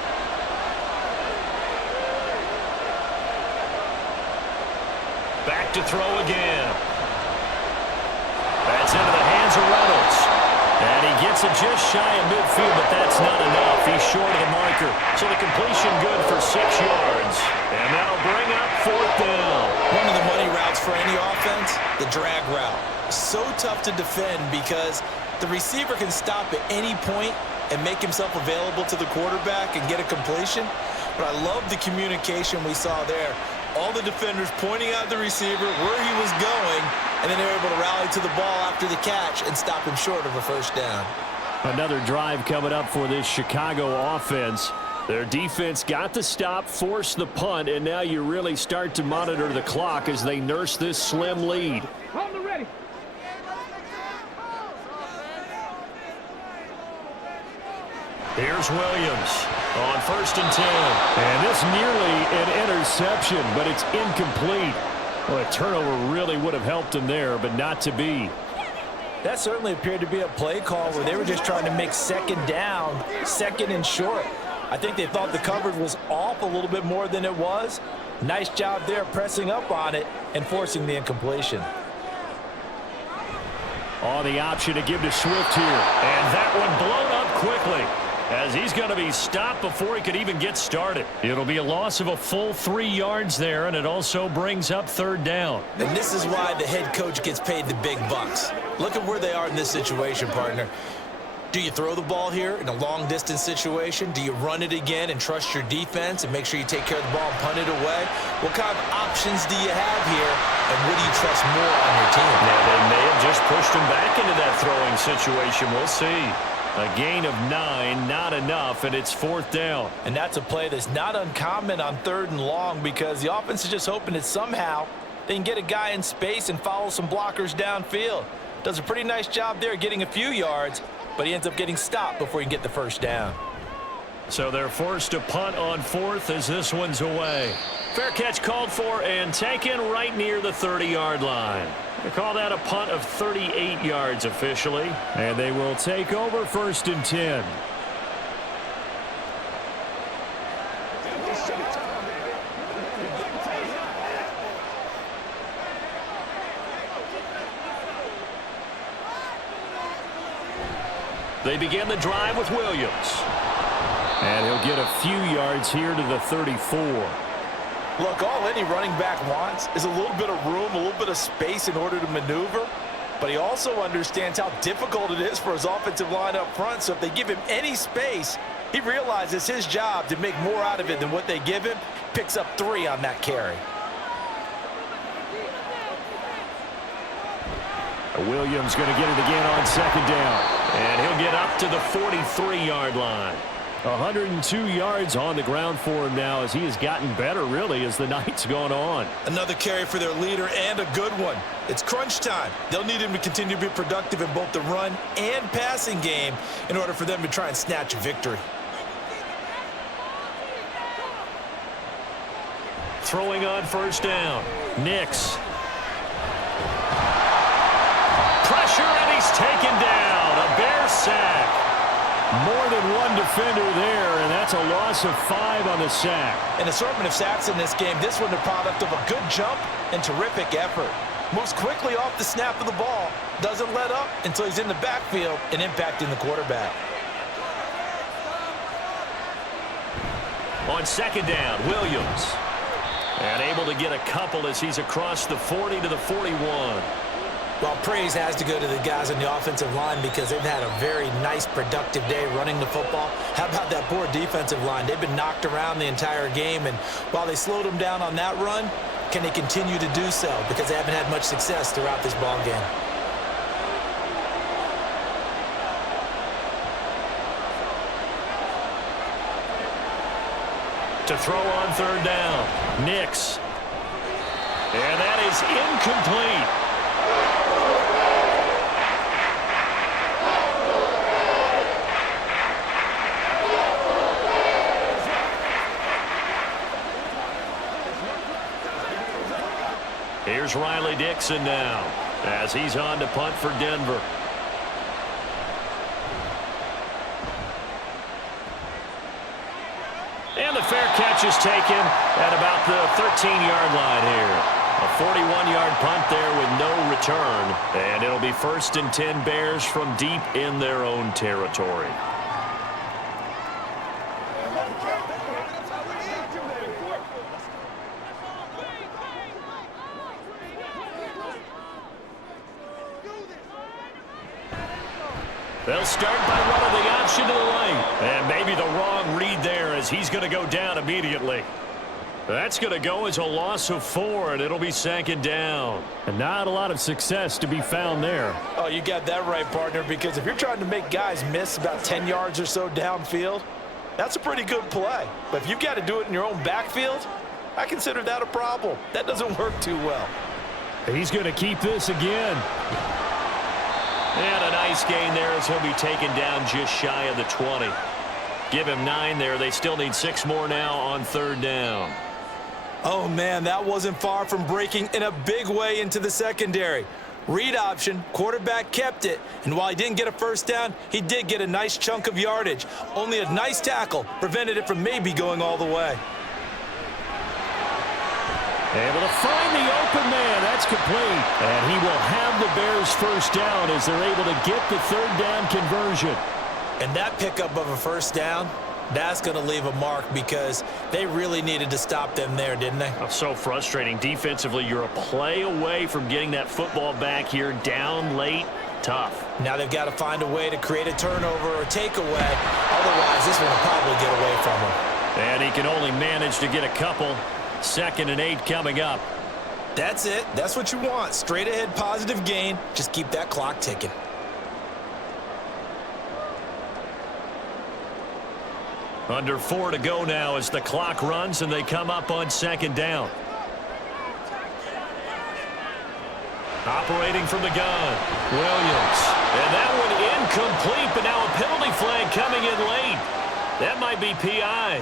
Back to throw again. That's into the hands of Reynolds. And he gets it just shy of midfield, but that's not enough. He's short of the marker. So the completion good for 6 yards. And that'll bring up 4th down. One of the money routes for any offense, the drag route. So tough to defend because the receiver can stop at any point and make himself available to the quarterback and get a completion. But I love the communication we saw there. All the defenders pointing out the receiver, where he was going, and then they were able to rally to the ball after the catch and stop him short of a 1st down. Another drive coming up for this Chicago offense. Their defense got the stop, forced the punt, and now you really start to monitor the clock as they nurse this slim lead. Here's Williams on 1st and 10. And this nearly an interception, but it's incomplete. Well, a turnover really would have helped him there, but not to be. That certainly appeared to be a play call where they were just trying to make 2nd down, 2nd and short. I think they thought the coverage was off a little bit more than it was. Nice job there pressing up on it and forcing the incompletion. On the option to give to Swift here. And that one blown up quickly, as he's going to be stopped before he could even get started. It'll be a loss of a full 3 yards there, and it also brings up 3rd down. And this is why the head coach gets paid the big bucks. Look at where they are in this situation, partner. Do you throw the ball here in a long-distance situation? Do you run it again and trust your defense and make sure you take care of the ball and punt it away? What kind of options do you have here, and what do you trust more on your team? Now, they may have just pushed him back into that throwing situation. We'll see. A gain of 9, not enough, and it's 4th down. And that's a play that's not uncommon on 3rd and long because the offense is just hoping that somehow they can get a guy in space and follow some blockers downfield. Does a pretty nice job there getting a few yards, but he ends up getting stopped before he can get the first down. So they're forced to punt on 4th as this one's away. Fair catch called for and taken right near the 30-yard line. They call that a punt of 38 yards officially. And they will take over 1st and 10. They begin the drive with Williams. And he'll get a few yards here to the 34. Look, all any running back wants is a little bit of room, a little bit of space in order to maneuver. But he also understands how difficult it is for his offensive line up front. So if they give him any space, he realizes his job to make more out of it than what they give him. Picks up 3 on that carry. Williams going to get it again on 2nd down. And he'll get up to the 43-yard line. 102 yards on the ground for him now as he has gotten better, really, as the night's gone on. Another carry for their leader and a good one. It's crunch time. They'll need him to continue to be productive in both the run and passing game in order for them to try and snatch a victory. Throwing on 1st down. Nix. Pressure, and he's taken down. A Bear sack. More than one defender there, and that's a loss of 5 on the sack. An assortment of sacks in this game. This one the product of a good jump and terrific effort. Moves quickly off the snap of the ball. Doesn't let up until he's in the backfield and impacting the quarterback. On 2nd down, Williams. And able to get a couple as he's across the 40 to the 41. Well, praise has to go to the guys on the offensive line because they've had a very nice, productive day running the football. How about that poor defensive line? They've been knocked around the entire game, and while they slowed them down on that run, can they continue to do so? Because they haven't had much success throughout this ball game. To throw on 3rd down, Nix. And that is incomplete. Here's Riley Dixon now as he's on to punt for Denver. And the fair catch is taken at about the 13-yard line here. A 41-yard punt there with no return. And it'll be 1st and 10 Bears from deep in their own territory. They'll start by running the option to the lane. And maybe the wrong read there as he's going to go down immediately. That's going to go as a loss of 4, and it'll be 2nd down. And not a lot of success to be found there. Oh, you got that right, partner, because if you're trying to make guys miss about 10 yards or so downfield, that's a pretty good play. But if you've got to do it in your own backfield, I consider that a problem. That doesn't work too well. He's going to keep this again. And a nice gain there as he'll be taken down just shy of the 20. Give him 9 there. They still need 6 more now on 3rd down. Oh, man, that wasn't far from breaking in a big way into the secondary. Read option, quarterback kept it, and while he didn't get a first down, he did get a nice chunk of yardage. Only a nice tackle prevented it from maybe going all the way. Able to find the open man. That's complete. And he will have the Bears first down as they're able to get the 3rd down conversion. And that pickup of a first down, that's going to leave a mark because they really needed to stop them there, didn't they? Oh, so frustrating. Defensively, you're a play away from getting that football back here down late. tough. Now they've got to find a way to create a turnover or takeaway. Otherwise, this one will probably get away from him. And he can only manage to get a couple. 2nd and 8 coming up. That's it. That's what you want. Straight ahead positive gain. Just keep that clock ticking. Under 4 to go now as the clock runs and they come up on 2nd down. Operating from the gun, Williams. And that one incomplete, but now a penalty flag coming in late. That might be PI.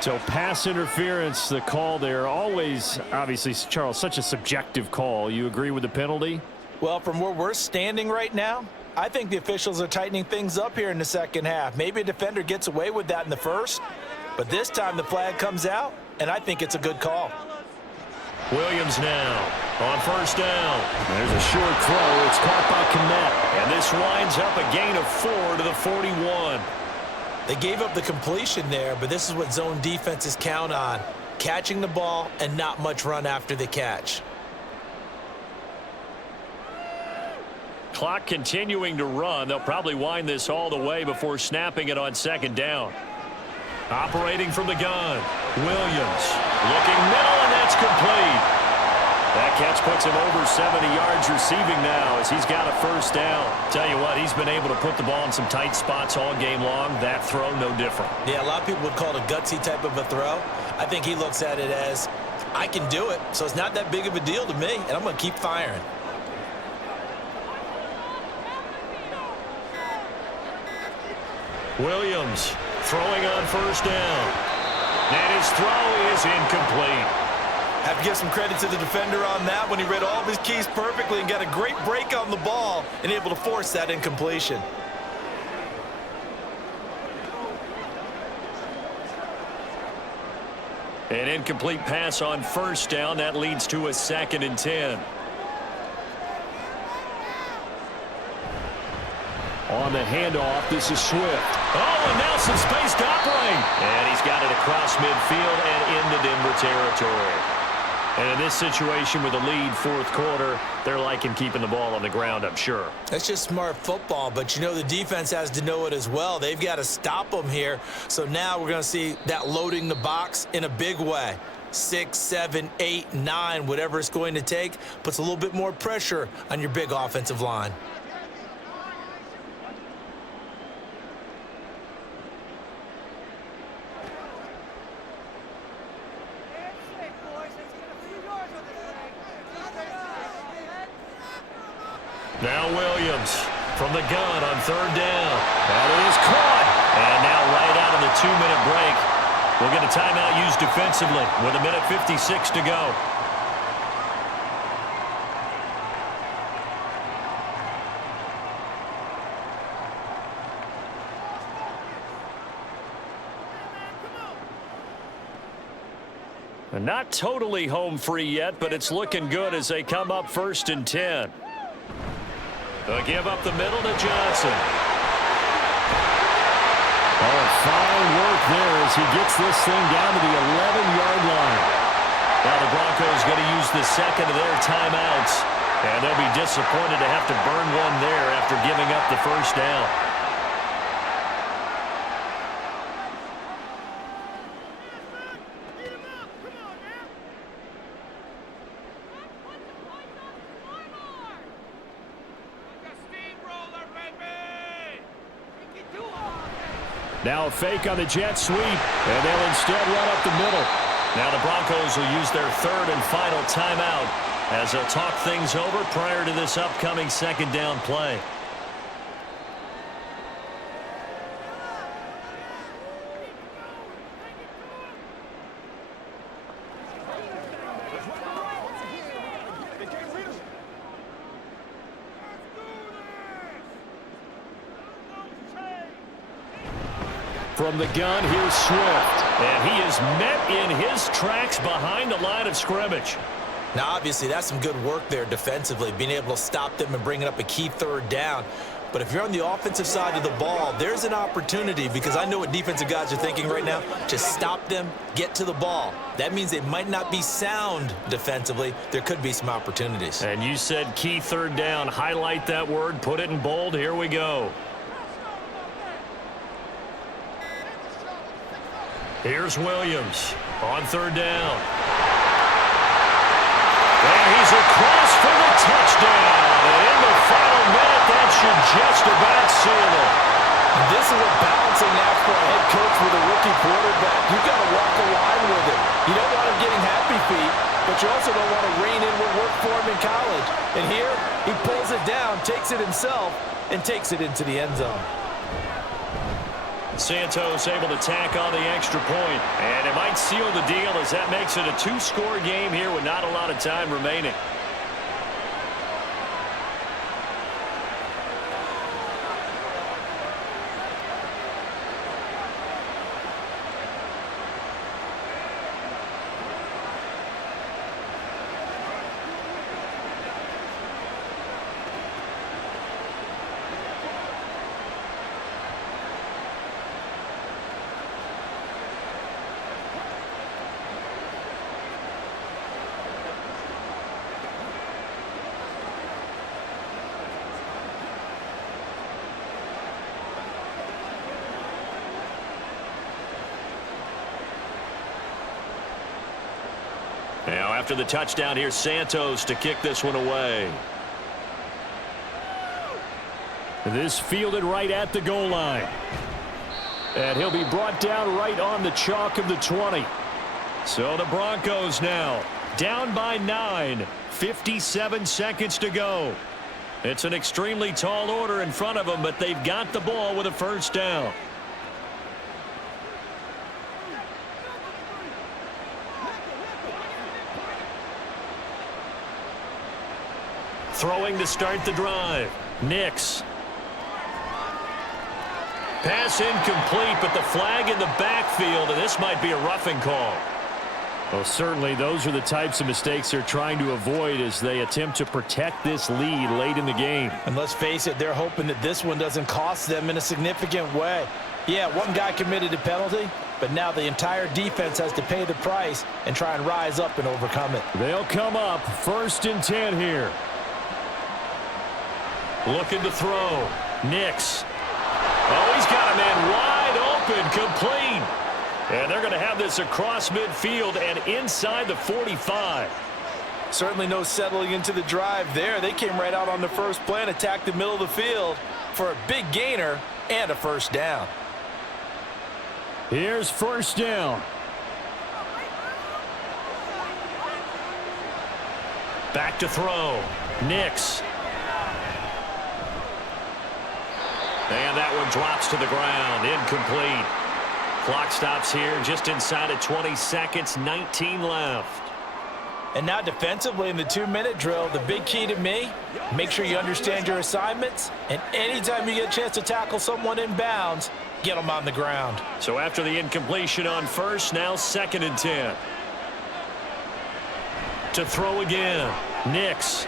So pass interference, the call there. Always, obviously, Charles, such a subjective call. You agree with the penalty? Well, from where we're standing right now, I think the officials are tightening things up here in the second half. Maybe a defender gets away with that in the first, but this time the flag comes out, and I think it's a good call. Williams now on 1st down. There's a short throw. It's caught by Kmet. And this winds up a gain of 4 to the 41. They gave up the completion there, but this is what zone defenses count on. Catching the ball and not much run after the catch. Clock continuing to run. They'll probably wind this all the way before snapping it on 2nd down. Operating from the gun, Williams. Looking middle, and that's complete. That catch puts him over 70 yards receiving now as he's got a 1st down. Tell you what, he's been able to put the ball in some tight spots all game long. That throw, no different. Yeah, a lot of people would call it a gutsy type of a throw. I think he looks at it as, I can do it, so it's not that big of a deal to me, and I'm going to keep firing. Williams throwing on 1st down. And his throw is incomplete. Have to give some credit to the defender on that when he read all of his keys perfectly and got a great break on the ball and able to force that incompletion. An incomplete pass on 1st down. That leads to a 2nd and 10. On the handoff, this is Swift. Oh, and now some space to operate. And he's got it across midfield and into Denver territory. And in this situation with a lead 4th quarter, they're liking keeping the ball on the ground, I'm sure. That's just smart football, but you know the defense has to know it as well. They've got to stop them here. So now we're going to see that loading the box in a big way. 6, 7, 8, 9, whatever it's going to take, puts a little bit more pressure on your big offensive line. Now Williams from the gun on 3rd down. That is caught. And now right out of the 2-minute break, we'll get a timeout used defensively with 1:56 to go. And not totally home free yet, but it's looking good as they come up 1st and 10. They'll give up the middle to Johnson. Oh, fine work there as he gets this thing down to the 11-yard line. Now the Broncos going to use the 2nd of their timeouts. And they'll be disappointed to have to burn one there after giving up the 1st down. Now a fake on the jet sweep, and they'll instead run up the middle. Now the Broncos will use their 3rd and final timeout as they'll talk things over prior to this upcoming 2nd down play. From the gun, here's Swift. And he is met in his tracks behind the line of scrimmage. Now, obviously, that's some good work there defensively, being able to stop them and bringing up a key 3rd down. But if you're on the offensive side of the ball, there's an opportunity, because I know what defensive guys are thinking right now. Just stop them, get to the ball. That means they might not be sound defensively. There could be some opportunities. And you said key third down. Highlight that word, put it in bold. Here we go. Here's Williams on third down. And he's across for the touchdown. And in the final minute, that should just about seal it. This is a balancing act for a head coach with a rookie quarterback. You've got to walk a line with it. You don't want him getting happy feet, but you also don't want to rein in what worked for him in college. And here, he pulls it down, takes it himself, and takes it into the end zone. Santos able to tack on the extra point, and it might seal the deal as that makes it a two-score game here with not a lot of time remaining. Now, after the touchdown, here's Santos to kick this one away. This fielded right at the goal line. And he'll be brought down right on the chalk of the 20. So the Broncos now down by 9, 57 seconds to go. It's an extremely tall order in front of them, but they've got the ball with a first down. Throwing to start the drive. Nix. Pass incomplete, but the flag in the backfield, and this might be a roughing call. Well, certainly those are the types of mistakes they're trying to avoid as they attempt to protect this lead late in the game. And let's face it, they're hoping that this one doesn't cost them in a significant way. Yeah, one guy committed a penalty, but now the entire defense has to pay the price and try and rise up and overcome it. They'll come up 1st and 10 here. Looking to throw. Nix. Oh, he's got a man wide open, complete. And they're going to have this across midfield and inside the 45. Certainly no settling into the drive there. They came right out on the first play and attacked the middle of the field for a big gainer and a first down. Here's first down. Back to throw. Nix. And that one drops to the ground. Incomplete. Clock stops here just inside of 20 seconds. 19 left. And now defensively in the 2-minute drill, the big key to me, make sure you understand your assignments. And anytime you get a chance to tackle someone in bounds, get them on the ground. So after the incompletion on first, now 2nd and 10. To throw again. Nix.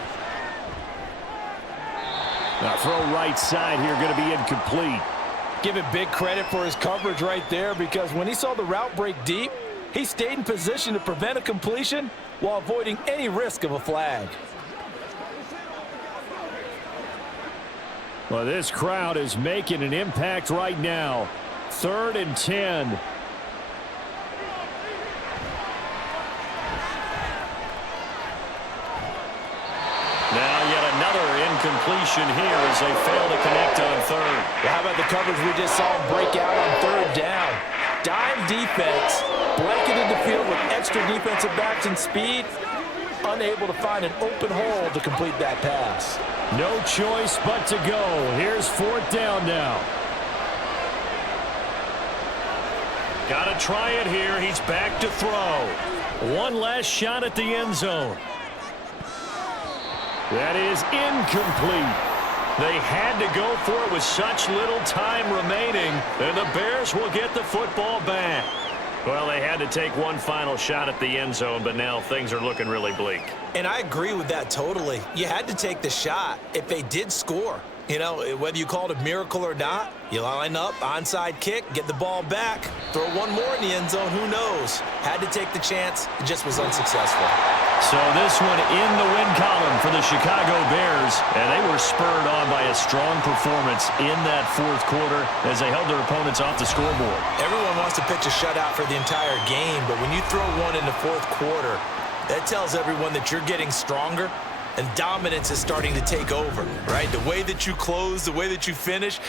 Now throw right side here, going to be incomplete. Give it big credit for his coverage right there, because when he saw the route break deep, he stayed in position to prevent a completion while avoiding any risk of a flag. Well, this crowd is making an impact right now. 3rd and 10. Incompletion here as they fail to connect on third. Well, how about the coverage we just saw him break out on 3rd down? Dime defense, blanketed the field with extra defensive backs and speed, unable to find an open hole to complete that pass. No choice but to go. Here's 4th down now. Got to try it here. He's back to throw. One last shot at the end zone. That is incomplete. They had to go for it with such little time remaining, and the Bears will get the football back. Well, they had to take one final shot at the end zone, but now things are looking really bleak. And I agree with that totally. You had to take the shot if they did score. You know, whether you call it a miracle or not, you line up, onside kick, get the ball back, throw one more in the end zone, who knows? Had to take the chance, it just was unsuccessful. So this one in the win column for the Chicago Bears, and they were spurred on by a strong performance in that fourth quarter as they held their opponents off the scoreboard. Everyone wants to pitch a shutout for the entire game, but when you throw one in the fourth quarter, that tells everyone that you're getting stronger and dominance is starting to take over, right? The way that you close, the way that you finish,